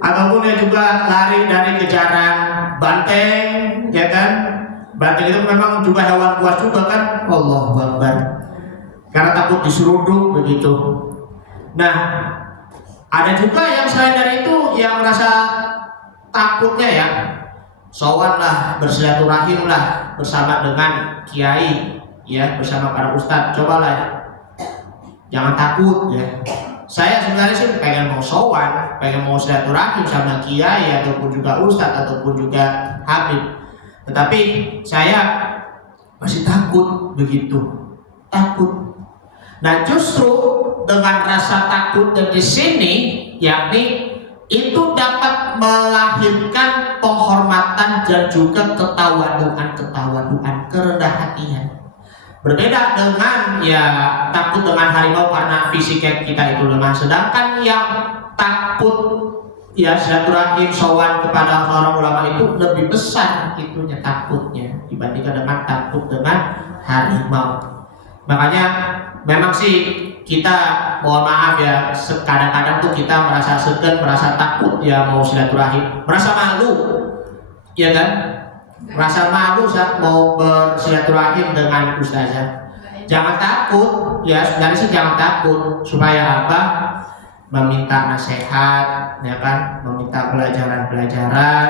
Ataupun ya juga lari dari kejaran banteng, ya kan? Banteng itu memang juga hewan buas juga kan? Allahu Akbar. Karena takut diseruduk begitu. Nah, ada juga yang selain dari itu yang merasa takutnya ya, sowan lah, bersilaturahim lah bersama dengan kiai, ya, bersama para ustadz. Cobalah ya, jangan takut ya. Saya sebenarnya sih pengen mau sowan, pengen mau silaturahim sama kiai ataupun juga ustadz ataupun juga habib. Tetapi saya masih takut begitu, takut. Nah, justru dengan rasa takut dari sini, yakni itu dapat melahirkan penghormatan dan juga ketawaduan, kerendah hatian. Berbeda dengan ya takut dengan harimau karena fisiknya kita itu lemah, sedangkan yang takut ya silaturahim sowan kepada orang ulama itu lebih besar itunya takutnya dibandingkan dengan takut dengan harimau. Makanya memang sih kita mohon maaf ya, kadang-kadang tuh kita merasa segan, merasa takut ya mau silaturahim, merasa malu, ya kan? Merasa malu saat mau bersilaturahim dengan ustazah. Jangan takut, ya sebenarnya sih jangan takut, supaya apa? Meminta nasihat, ya kan? Meminta pelajaran-pelajaran,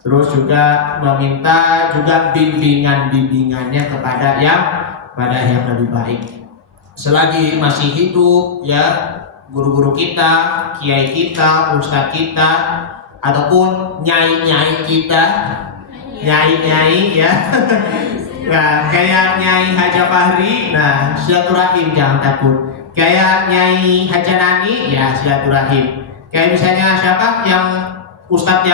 terus juga meminta juga bimbingannya kepada yang lebih baik. Selagi masih hidup, ya guru-guru kita, kiai kita, ustadz kita, ataupun nyai-nyai kita, nyai-nyai ya, nah, kayak Nyai Haja Fahri, nah silaturahim jangan takut. Kayak Nyai Haja Nani, ya silaturahim. Kayak misalnya siapa yang ustadz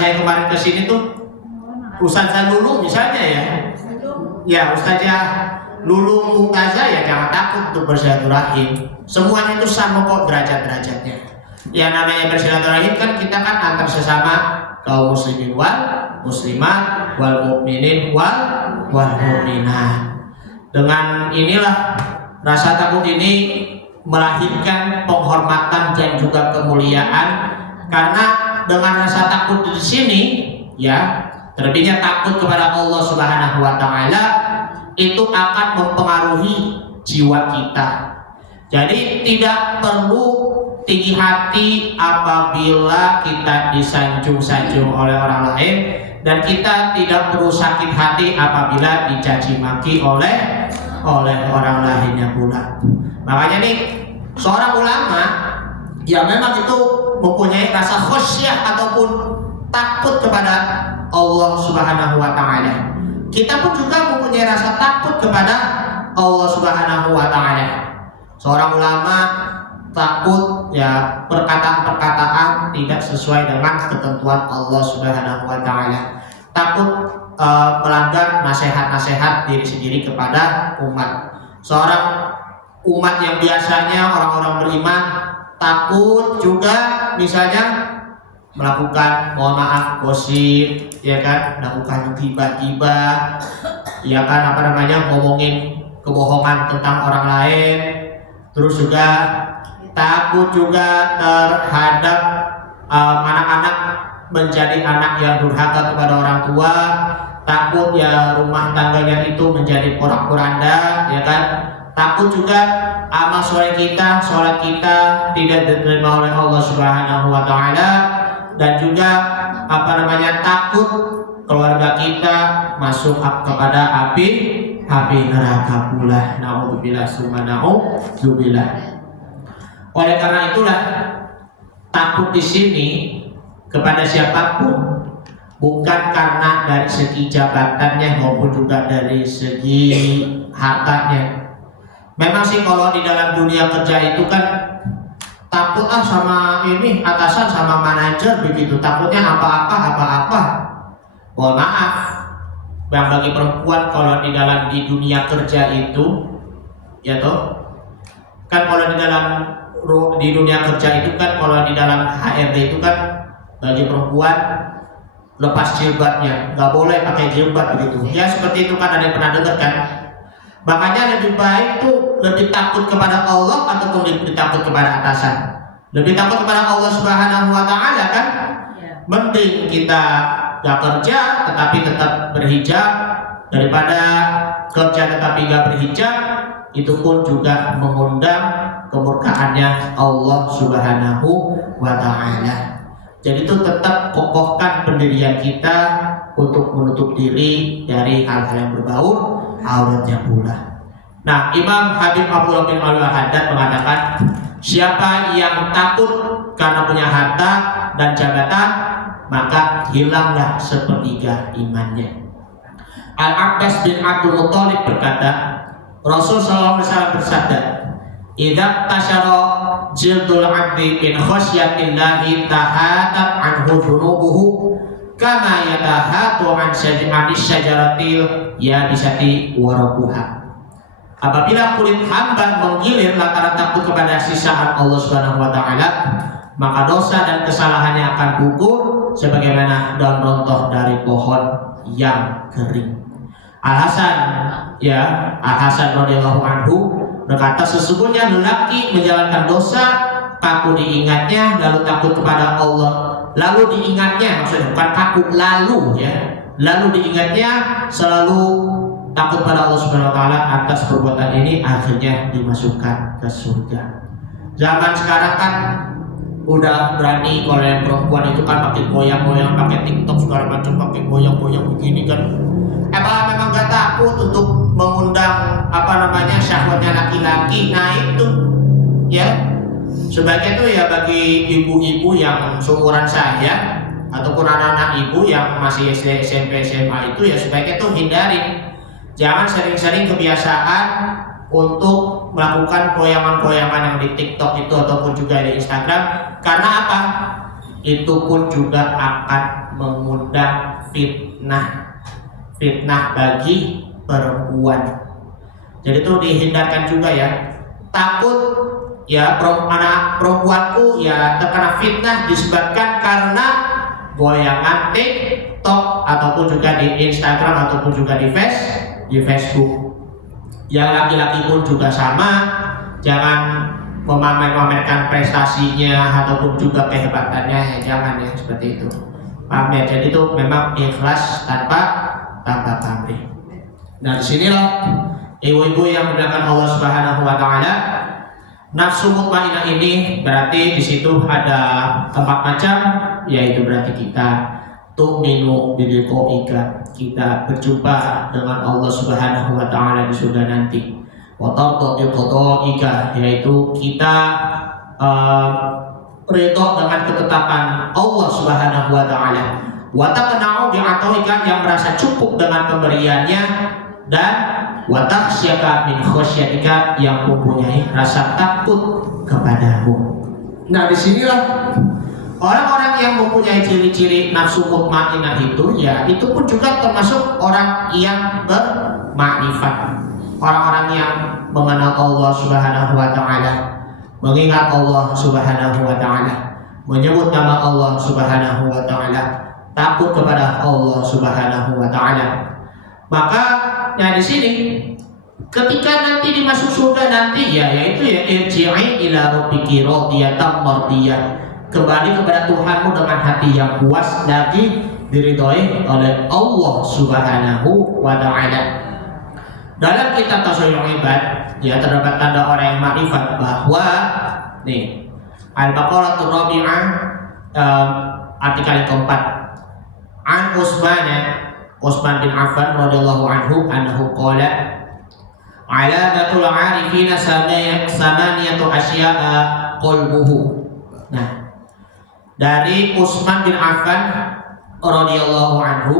saya kemarin kesini tuh, Ustazah Lulu misalnya ya Ustazah Lulu Mumtazah, ya jangan takut untuk bersilaturahim. Semuanya itu sama kok derajat-derajatnya. Ya namanya bersilaturahim kan kita kan antar sesama kaum muslimin wal muslimat wal mukminin wal mukminat. Dengan inilah rasa takut ini melahirkan penghormatan dan juga kemuliaan, karena dengan rasa takut di sini ya, terlebihnya takut kepada Allah Subhanahu wa taala, itu akan mempengaruhi jiwa kita. Jadi tidak perlu tinggi hati apabila kita disanjung-sanjung oleh orang lain, dan kita tidak perlu sakit hati apabila dicaci maki oleh orang lainnya pula. Makanya nih seorang ulama yang memang itu mempunyai rasa khasyah ataupun takut kepada Allah Subhanahu wa taala. Kita pun juga mempunyai rasa takut kepada Allah Subhanahu wa taala. Seorang ulama takut ya perkataan-perkataan tidak sesuai dengan ketentuan Allah Subhanahu wa taala. Takut melanggar nasihat-nasihat diri sendiri kepada umat. Seorang umat yang biasanya orang-orang beriman takut juga misalnya melakukan, mohon maaf, gosip, ya kan, melakukan gibah-gibah, ya kan, ngomongin kebohongan tentang orang lain, terus juga takut juga terhadap anak-anak menjadi anak yang durhaka kepada orang tua, takut ya rumah tangganya itu menjadi porak-poranda, ya kan, takut juga amal sholat kita tidak diterima oleh Allah Subhanahu wa Ta'ala, dan juga takut keluarga kita masuk kepada api neraka pula. Nauzubillah summa nauzubillah. Oleh karena itulah takut di sini kepada siapapun bukan karena dari segi jabatannya maupun juga dari segi hartanya. Memang sih kalau di dalam dunia kerja itu kan takut sama ini atasan sama manajer begitu, takutnya apa-apa. Mohon maaf, yang bagi perempuan kalau di dunia kerja itu, ya toh, kan kalau di dunia kerja itu kan kalau di dalam HRD itu kan bagi perempuan lepas jilbabnya, nggak boleh pakai jilbab begitu. Ya seperti itu kan, ada yang pernah dengar kan? Makanya lebih baik tuh lebih takut kepada Allah ataupun lebih takut kepada atasan. Lebih takut kepada Allah Subhanahu wa Ta'ala kan? Mending kita gak kerja tetapi tetap berhijab daripada kerja tetapi gak berhijab, itu pun juga mengundang kemurkaannya Allah Subhanahu wa Ta'ala. Jadi itu tetap kokohkan pendirian kita untuk menutup diri dari hal-hal yang berbau auratnya pula. Nah, Imam Habib Abdullah bin Al-Haddad mengatakan, siapa yang takut karena punya harta dan jabatan, maka hilanglah sepertiga imannya. Al-Abbas bin Abdul Muttalib berkata, Rasul sallallahu alaihi wasallam bersabda, "Idza tasyara jildul 'abdi min khasyatillahi tahatat anhu dhunubuhu kama yatahatu an syajaratil yabisati warabuha." Apabila kulit hamba menggilir lantaran takut kepada sisaan Allah Subhanahu wa Ta'ala, maka dosa dan kesalahannya akan gugur sebagaimana daun rontoh dari pohon yang kering. Al-Hasan radhiyallahu anhu berkata, sesungguhnya lelaki menjalankan dosa, kaku diingatnya, lalu takut kepada Allah, lalu diingatnya, maksudnya bukan kaku, lalu diingatnya, selalu takut pada Allah Subhanahu wa Ta'ala atas perbuatan ini, akhirnya dimasukkan ke surga. Zaman sekarang kan udah berani kalau yang perempuan itu kan pakai goyang-goyang, pakai TikTok segala macam, pakai goyang-goyang begini kan. Memang gak takut untuk mengundang syahwatnya laki-laki. Nah itu ya, sebaiknya tuh ya bagi ibu-ibu yang seumuran saya ataupun anak-anak ibu yang masih SD, SMP, SMA itu ya sebaiknya tuh hindarin. Jangan sering-sering kebiasaan untuk melakukan goyangan-goyangan yang di TikTok itu ataupun juga di Instagram. Karena apa? Itu pun juga akan mengundang fitnah bagi perempuan. Jadi itu dihindarkan juga ya. Takut ya anak perempuanku ya terkena fitnah disebabkan karena goyangan TikTok ataupun juga di Instagram ataupun juga di Facebook. Yang laki-laki pun juga sama, jangan memamerkan prestasinya ataupun juga kehebatannya, jangan ya seperti itu. Pamer, jadi itu memang ikhlas tanpa pamrih. Nah disinilah ibu-ibu yang dimuliakan Allah Subhanahu wa Ta'ala, nafsu mutmainnah ini berarti di situ ada 4 macam, yaitu berarti kita tu'minu biliqa'ika, kita berjumpa dengan Allah Subhanahu wa Ta'ala di surga nanti. Wa tarda biqada'ika, yaitu kita ridha dengan ketetapan Allah Subhanahu wa Ta'ala. Wa taqna'u bi'ata'ika, yang merasa cukup dengan pemberiannya, dan wa takhsyaka min khasyatika, yang mempunyai rasa takut kepadamu. Nah disinilah orang-orang yang mempunyai ciri-ciri nafsu mutmainnah itu, ya itu pun juga termasuk orang yang bermakrifat, orang-orang yang mengenal Allah Subhanahu wa Ta'ala, mengingat Allah Subhanahu wa Ta'ala. menyebut nama Allah Subhanahu wa taala, takut kepada Allah Subhanahu wa taala. Maka di sini ketika nanti dimasuk surga nanti yaitu irji'i ila rabbiki radiyatan mardiyah, kembali kepada Tuhanmu dengan hati yang puas lagi diridhoi oleh Allah Subhanahu wa taala. Dalam kitab Tasawwurul Ibad terdapat tanda orang yang makrifat bahwa nih Al-Baqarah Rabi'ah artikel yang keempat, an Utsman bin Affan radhiyallahu anhu qala alamatul arifina samaniyatu asya'a qalbuhu. Nah, dari Utsman bin Affan radhiyallahu anhu,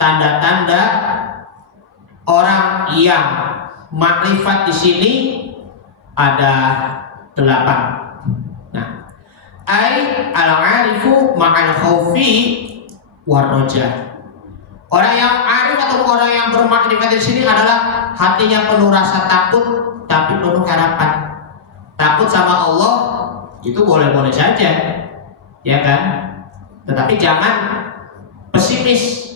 tanda-tanda orang yang makrifat di sini ada 8. Nah, ai al-arifu ma'al khaufi war raja. Orang yang arif atau orang yang bermakrifat di sini adalah hatinya penuh rasa takut tapi penuh harapan. Takut sama Allah itu boleh-boleh saja, ya kan? Tetapi jangan pesimis,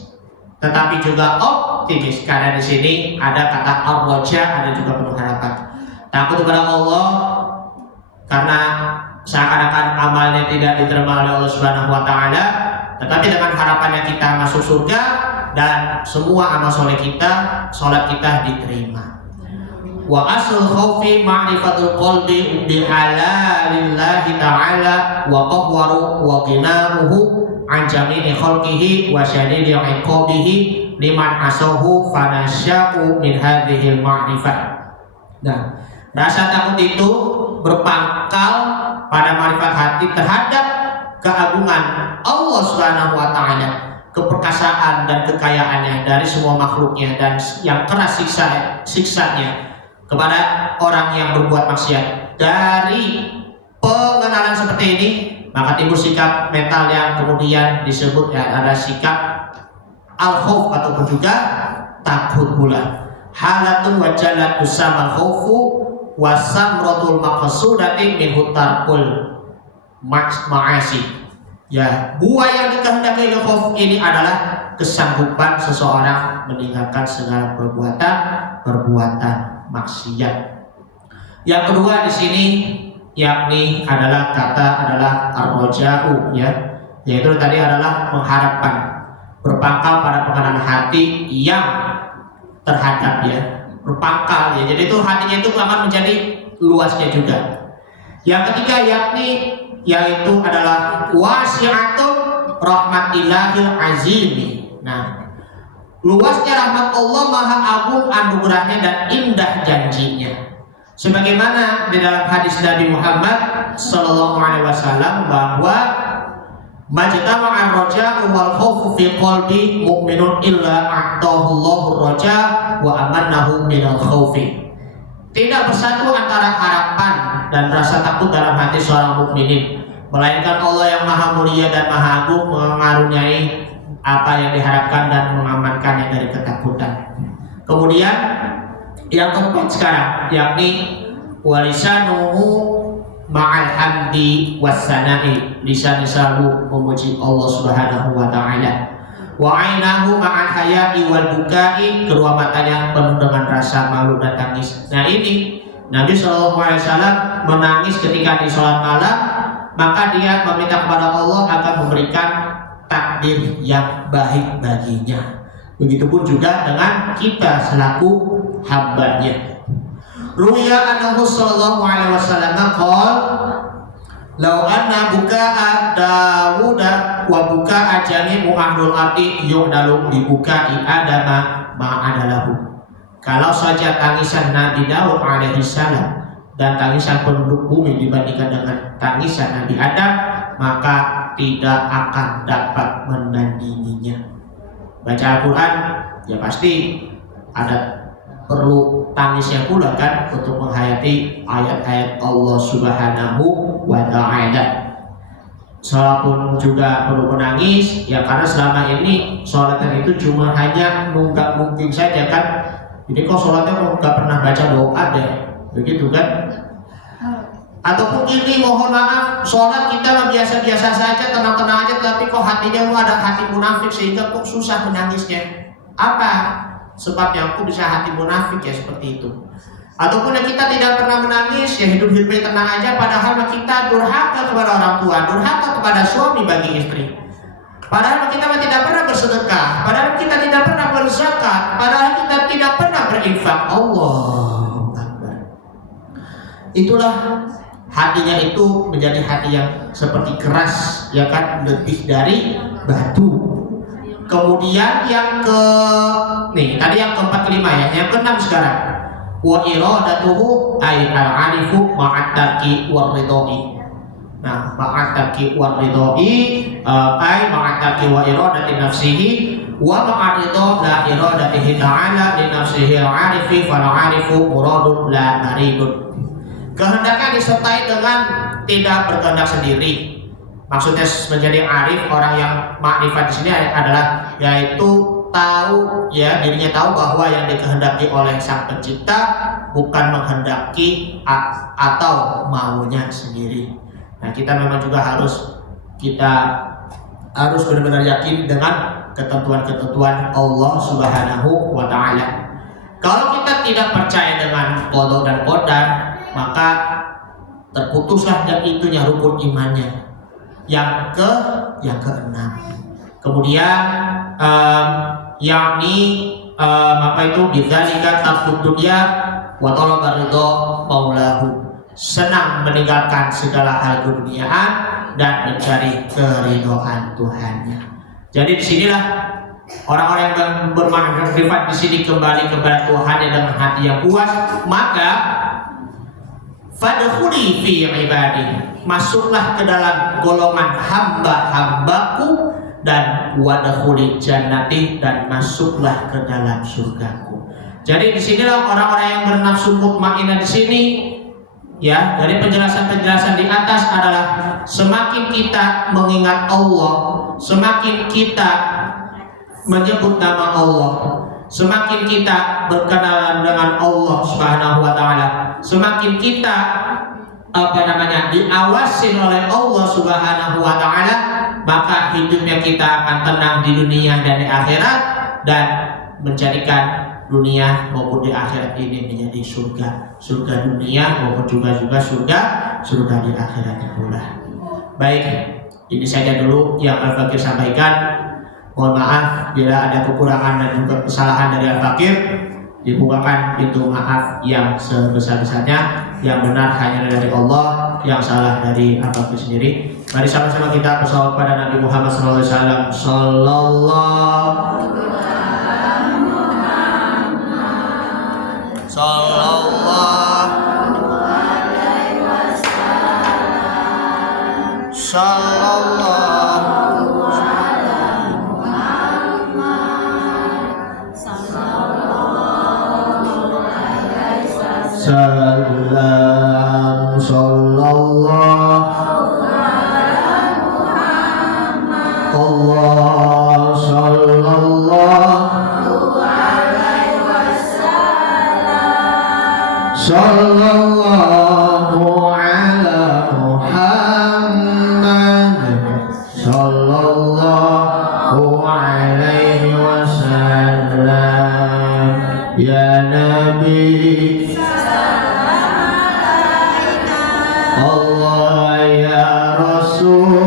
tetapi juga optimis, karena di sini ada kata ar-raja, ada juga penuh harapan. Takut kepada Allah karena seakan-akan amalnya tidak diterima oleh Allah Subhanahu wa taala, tetapi dengan harapannya kita masuk surga dan semua amal soleh kita, salat kita diterima. Wa aslul khaufi ma'rifatul qalbi bi halalillahi ta'ala wa qahwaru wa qinaruhu an jami'i khalqihi wa syadidi iqabihi liman asahu fanasya'u min hadhil ma'rifah. Nah, rasa takut itu berpangkal pada marifat hati terhadap keagungan Allah Subhanahu wa taala, keperkasaan dan kekayaannya dari semua makhluknya, dan yang keras siksanya kepada orang yang berbuat maksiat. Dari pengenalan seperti ini maka timbul sikap mental yang kemudian disebut ada sikap al-khauf ataupun juga takut pula. Halatun wa jalatu samal khaufu wa samratul maqsudati min hutarkul ma'asi. Ya, buah yang dikehendaki oleh khauf ini adalah kesanggupan seseorang meninggalkan segala perbuatan maksiat. Yang kedua di sini yakni adalah ar-raja'u, yaitu tadi adalah mengharapkan, berpangkal pada pengenalan hati yang terhadap berpangkal jadi itu hatinya itu akan menjadi luasnya juga. Yang ketiga yaitu adalah wasi'atul rahmatillahil azimi. Nah, luasnya rahmat Allah maha agung anugerahnya dan indah janjinya. Sebagaimana di dalam hadis Nabi Muhammad sallallahu alaihi wasallam bahwa majtama'ar raja'u wal khaufu fi qalbi mu'minun illa a'tahu Allahu raja wa amannahu minal khaufi. Tidak bersatu antara harapan dan rasa takut dalam hati seorang mukminin, melainkan Allah yang maha mulia dan maha agung mengaruniai apa yang diharapkan dan mengamankannya dari ketakutan. Kemudian yang keempat sekarang yakni walisanuhu ma'al hamdi wassana'i, lisan selalu memuji Allah Subhanahu wa taala. Wa ainahu ma'al haya'i wal bukai, kedua matanya penuh dengan rasa malu dan tangis. Nah, ini Nabi sallallahu alaihi wasallam menangis ketika di salat malam, maka dia meminta kepada Allah akan memberikan takdir yang baik baginya. Begitupun juga dengan kita selaku hambanya. Ruya annahu sallallahu alaihi wasallam qala law anna buka'a Dawuda wa buka'a jami'u ahlul ardi yu'dalu bi buka'i Adama ma'adalahu. Kalau saja tangisan Nabi Daud alaihi salam dan tangisan penduduk bumi dibandingkan dengan tangisan Nabi Adam, maka tidak akan dapat menandinginya. Baca Al-Quran ya pasti ada perlu tangisnya pula kan untuk menghayati ayat-ayat Allah Subhanahu wa ta'ala. Sholat pun juga perlu menangis ya, karena selama ini sholatnya itu cuma hanya nunggak mungkin saja kan. Ini kok sholatnya kok nggak pernah baca doa deh, begitu kan? Ataupun gini, mohon maaf, sholat kita biasa-biasa saja, tenang-tenang aja, tapi kok hatinya ada hati munafik sehingga kok susah menangisnya. Apa sebabnya aku bisa hati munafik ya seperti itu? Ataupun kita tidak pernah menangis, ya hidup-hidupnya tenang aja, padahal kita durhaka kepada orang tua, durhaka kepada suami bagi istri. Padahal kita tidak pernah bersedekah, padahal kita tidak pernah berzakat, padahal kita tidak pernah berinfak. Allahu Akbar. Itulah hatinya itu menjadi hati yang seperti keras, ya kan, lebih dari batu. Kemudian yang tadi yang keempat kelima ya, yang keenam sekarang. Wa iradatuhu ay al-arifu ma'at-tarki war-ridai. Nah, ma'at-tarki war-ridai ay ma'at-tarki wa iradati nafsihi wa ma'ar-ridha la iradatihi ta'ala li nafsihi al-arifi fal-arifu muradun la maridun. Kehendaknya disertai dengan tidak berkehendak sendiri. Maksudnya menjadi arif, orang yang makrifat di sini adalah yaitu tahu, ya, dirinya tahu bahwa yang dikehendaki oleh Sang Pencipta bukan menghendaki atau maunya sendiri. Nah, kita memang juga harus benar-benar yakin dengan ketentuan-ketentuan Allah Subhanahu wa taala. Kalau kita tidak percaya dengan qada dan qadar, maka terputuslah dan itunya rukun imannya. Yang keenam. Kemudian yakni apa itu bidzalika tafud dunya wa talaba ridha maulahu. Senang meninggalkan segala hal keduniaan dan mencari keridhaan Tuhannya. Jadi disinilah orang-orang yang bermakrifat di sini kembali kepada Tuhannya dengan hati yang puas, maka fadkhuli fi ibadi, masuklah ke dalam golongan hamba-hambaku, dan wadkhuli jannati, dan masuklah ke dalam surgaku. Jadi disinilah orang-orang yang bernafsu mutmainnah di sini, ya, dari penjelasan-penjelasan di atas adalah semakin kita mengingat Allah, semakin kita menyebut nama Allah, semakin kita berkenalan dengan Allah Subhanahu wa taala, semakin kita diawasin oleh Allah Subhanahu wa taala, maka hidupnya kita akan tenang di dunia dan di akhirat, dan menjadikan dunia maupun di akhirat ini menjadi surga dunia maupun juga surga di akhiratnya pula. Baik, ini saja dulu yang Al-Fakir sampaikan. Mohon maaf bila ada kekurangan dan juga kesalahan dari Al-Fakir. Dibukakan pintu maaf yang sebesar-besarnya. Yang benar hanya dari Allah, yang salah dari Al-Fakir sendiri. Mari sama-sama kita bersalawat pada Nabi Muhammad SAW. Ya Nabi, Allah ya Rasul,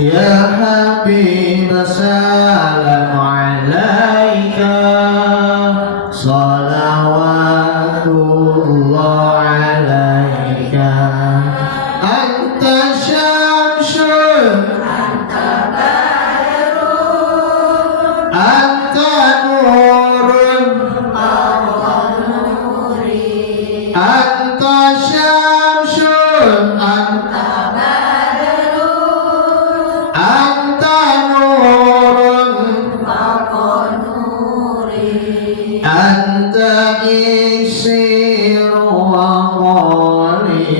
ya Habib, salam alaika, salawatullah alaika. Anta syamsun, anta nurun, anta syamsun, anta nurun, anta isir wa qalib,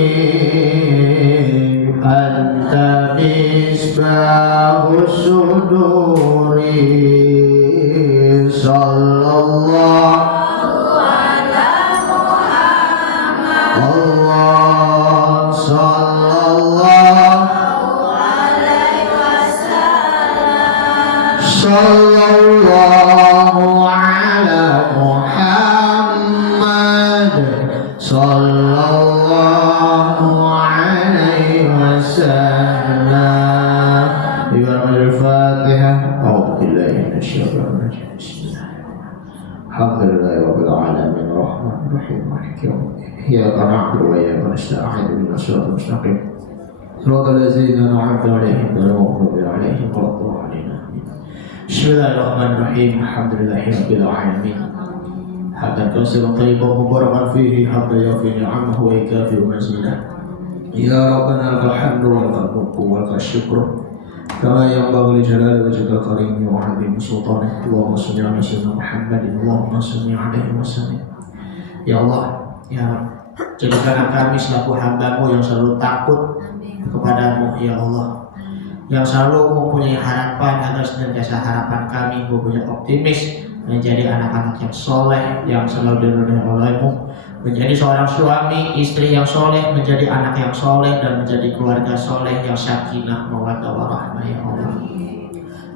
anta misbahus suduri. Sallallahu sallallahu ala Muhammad sallallahu alaihi wasallam. Al-Fatihah. A'udzu billahi minasyaitonir rajim. Bismillahirrahmanirrahim. Alhamdulillahi rabbil alamin arrahmanir rahim maliki yaumiddin. Iyyaka na'budu wa iyyaka nasta'in ihdinas siratal mustaqim. Siratal ladzina an'amta 'alaihim ghairil maghdubi 'alaihim waladdallin. Bismillahirrahmanirrahim. Alhamdulillahi rabbil alamin. Hatta kasiran thayyiban mubarakan fihi hatta yafi ni'amahu wa yakafi mazidah. Ya Rabbana lakal hamdu wa lakal mulku wa lakal syukru kama yanbaghi li jalali wajhika karimi wa 'azimi sultanik. Allahumma shalli 'ala sayyidina Muhammadin Allahumma shalli 'alaihi wasallam. Ya Allah, ya jadikanlah kami selaku hamba-Mu yang selalu takut kepadamu, ya Allah, yang selalu mempunyai harapan agar senantiasa harapan kami mempunyai optimis menjadi anak-anak yang soleh yang selalu diridhai oleh-Mu, menjadi seorang suami istri yang soleh, menjadi anak yang soleh dan menjadi keluarga soleh yang sakinah mawaddah warahmah, ya Allah.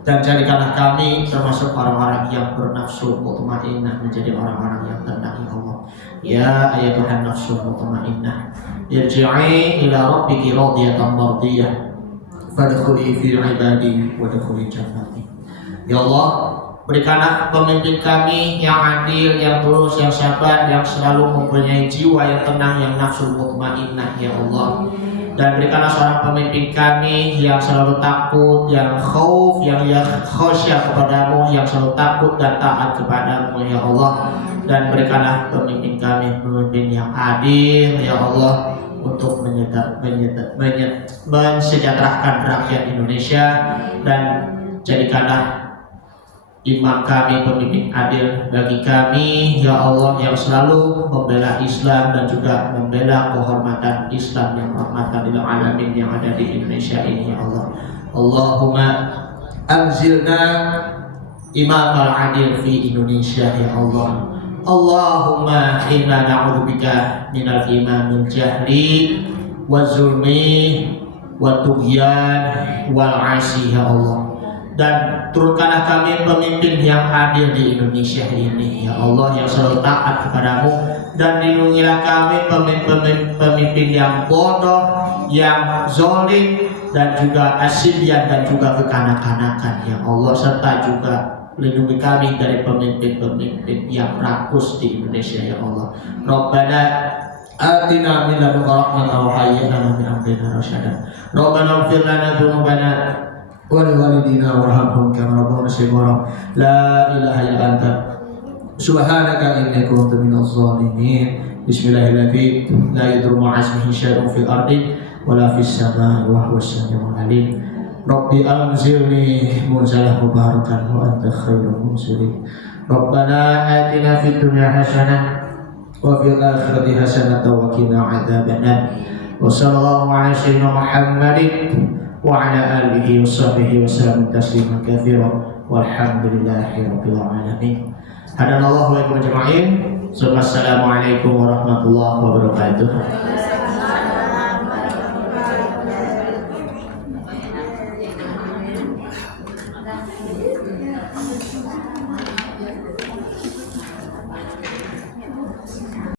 Dan jadikanlah kami termasuk orang-orang yang bernafsu mutmainnah, menjadi orang-orang yang tenang, ya Allah. Ya ayyatuhan nafsul mutmainnah, irji'i ila rabbiki radiyatan mardiyah, fadkhuli fi ibadi wadkhuli jannati. Ya Allah, berikanlah pemimpin kami yang adil, yang tulus, yang sabar, yang selalu mempunyai jiwa yang tenang, yang nafsu mutmainnah, ya Allah. Dan berikanlah seorang pemimpin kami yang selalu takut, yang khauf, yang khasyah kepadamu, yang selalu takut dan taat kepadamu, ya Allah. Dan berikanlah pemimpin kami pemimpin yang adil, ya Allah, untuk mensejahterakan rakyat Indonesia. Dan jadikanlah imam kami pemimpin adil bagi kami, ya Allah, yang selalu membela Islam dan juga membela kehormatan Islam yang rahmatan lil alamin yang ada di Indonesia ini, ya Allah. Allahumma anzilna imam al-adil fi Indonesia, ya Allah. Allahumma inna na'udzubika minal imamil jahli wa zulmi wa tughyan wal 'asi, ya Allah. Dan turunkanlah kami pemimpin yang adil di Indonesia ini, ya Allah, yang selalu taat kepadamu. Dan lindungilah kami pemimpin yang bodoh, yang zalim, dan juga asyian dan juga kekanak-kanakan, ya Allah. Serta juga lindungi kami dari pemimpin-pemimpin yang rakus di Indonesia, ya Allah. Rabbana atina min ladunka rahmatan wa hayyi lana min amrina rasyada. Rabbana ighfir lana dzunubana wa li walidina warhamhum kama rabbayana shighara. La ilaha illa anta subhanaka inni kuntu minadh dhalimin. Bismillahirrahmanirrahim. La yadurru ma'a ismihi syai'un fil ardi wa la fis samaa'i wa huwas samiul 'alim. Rabbi anzilni munzalah mubarakan wa anta khairul munzilin. Rabbana atina fid dunya hasanah wa fil akhirati hasanah wa qina adzabannar. Wa sallallahu ala sayyidina Muhammadin wa ala alihi wa sahbihi wa sallam tasliman katsiran walhamdulillahi rabbil alamin. Hadanallahu wa iyyakum ajma'in. Assalamualaikum warahmatullahi wabarakatuh.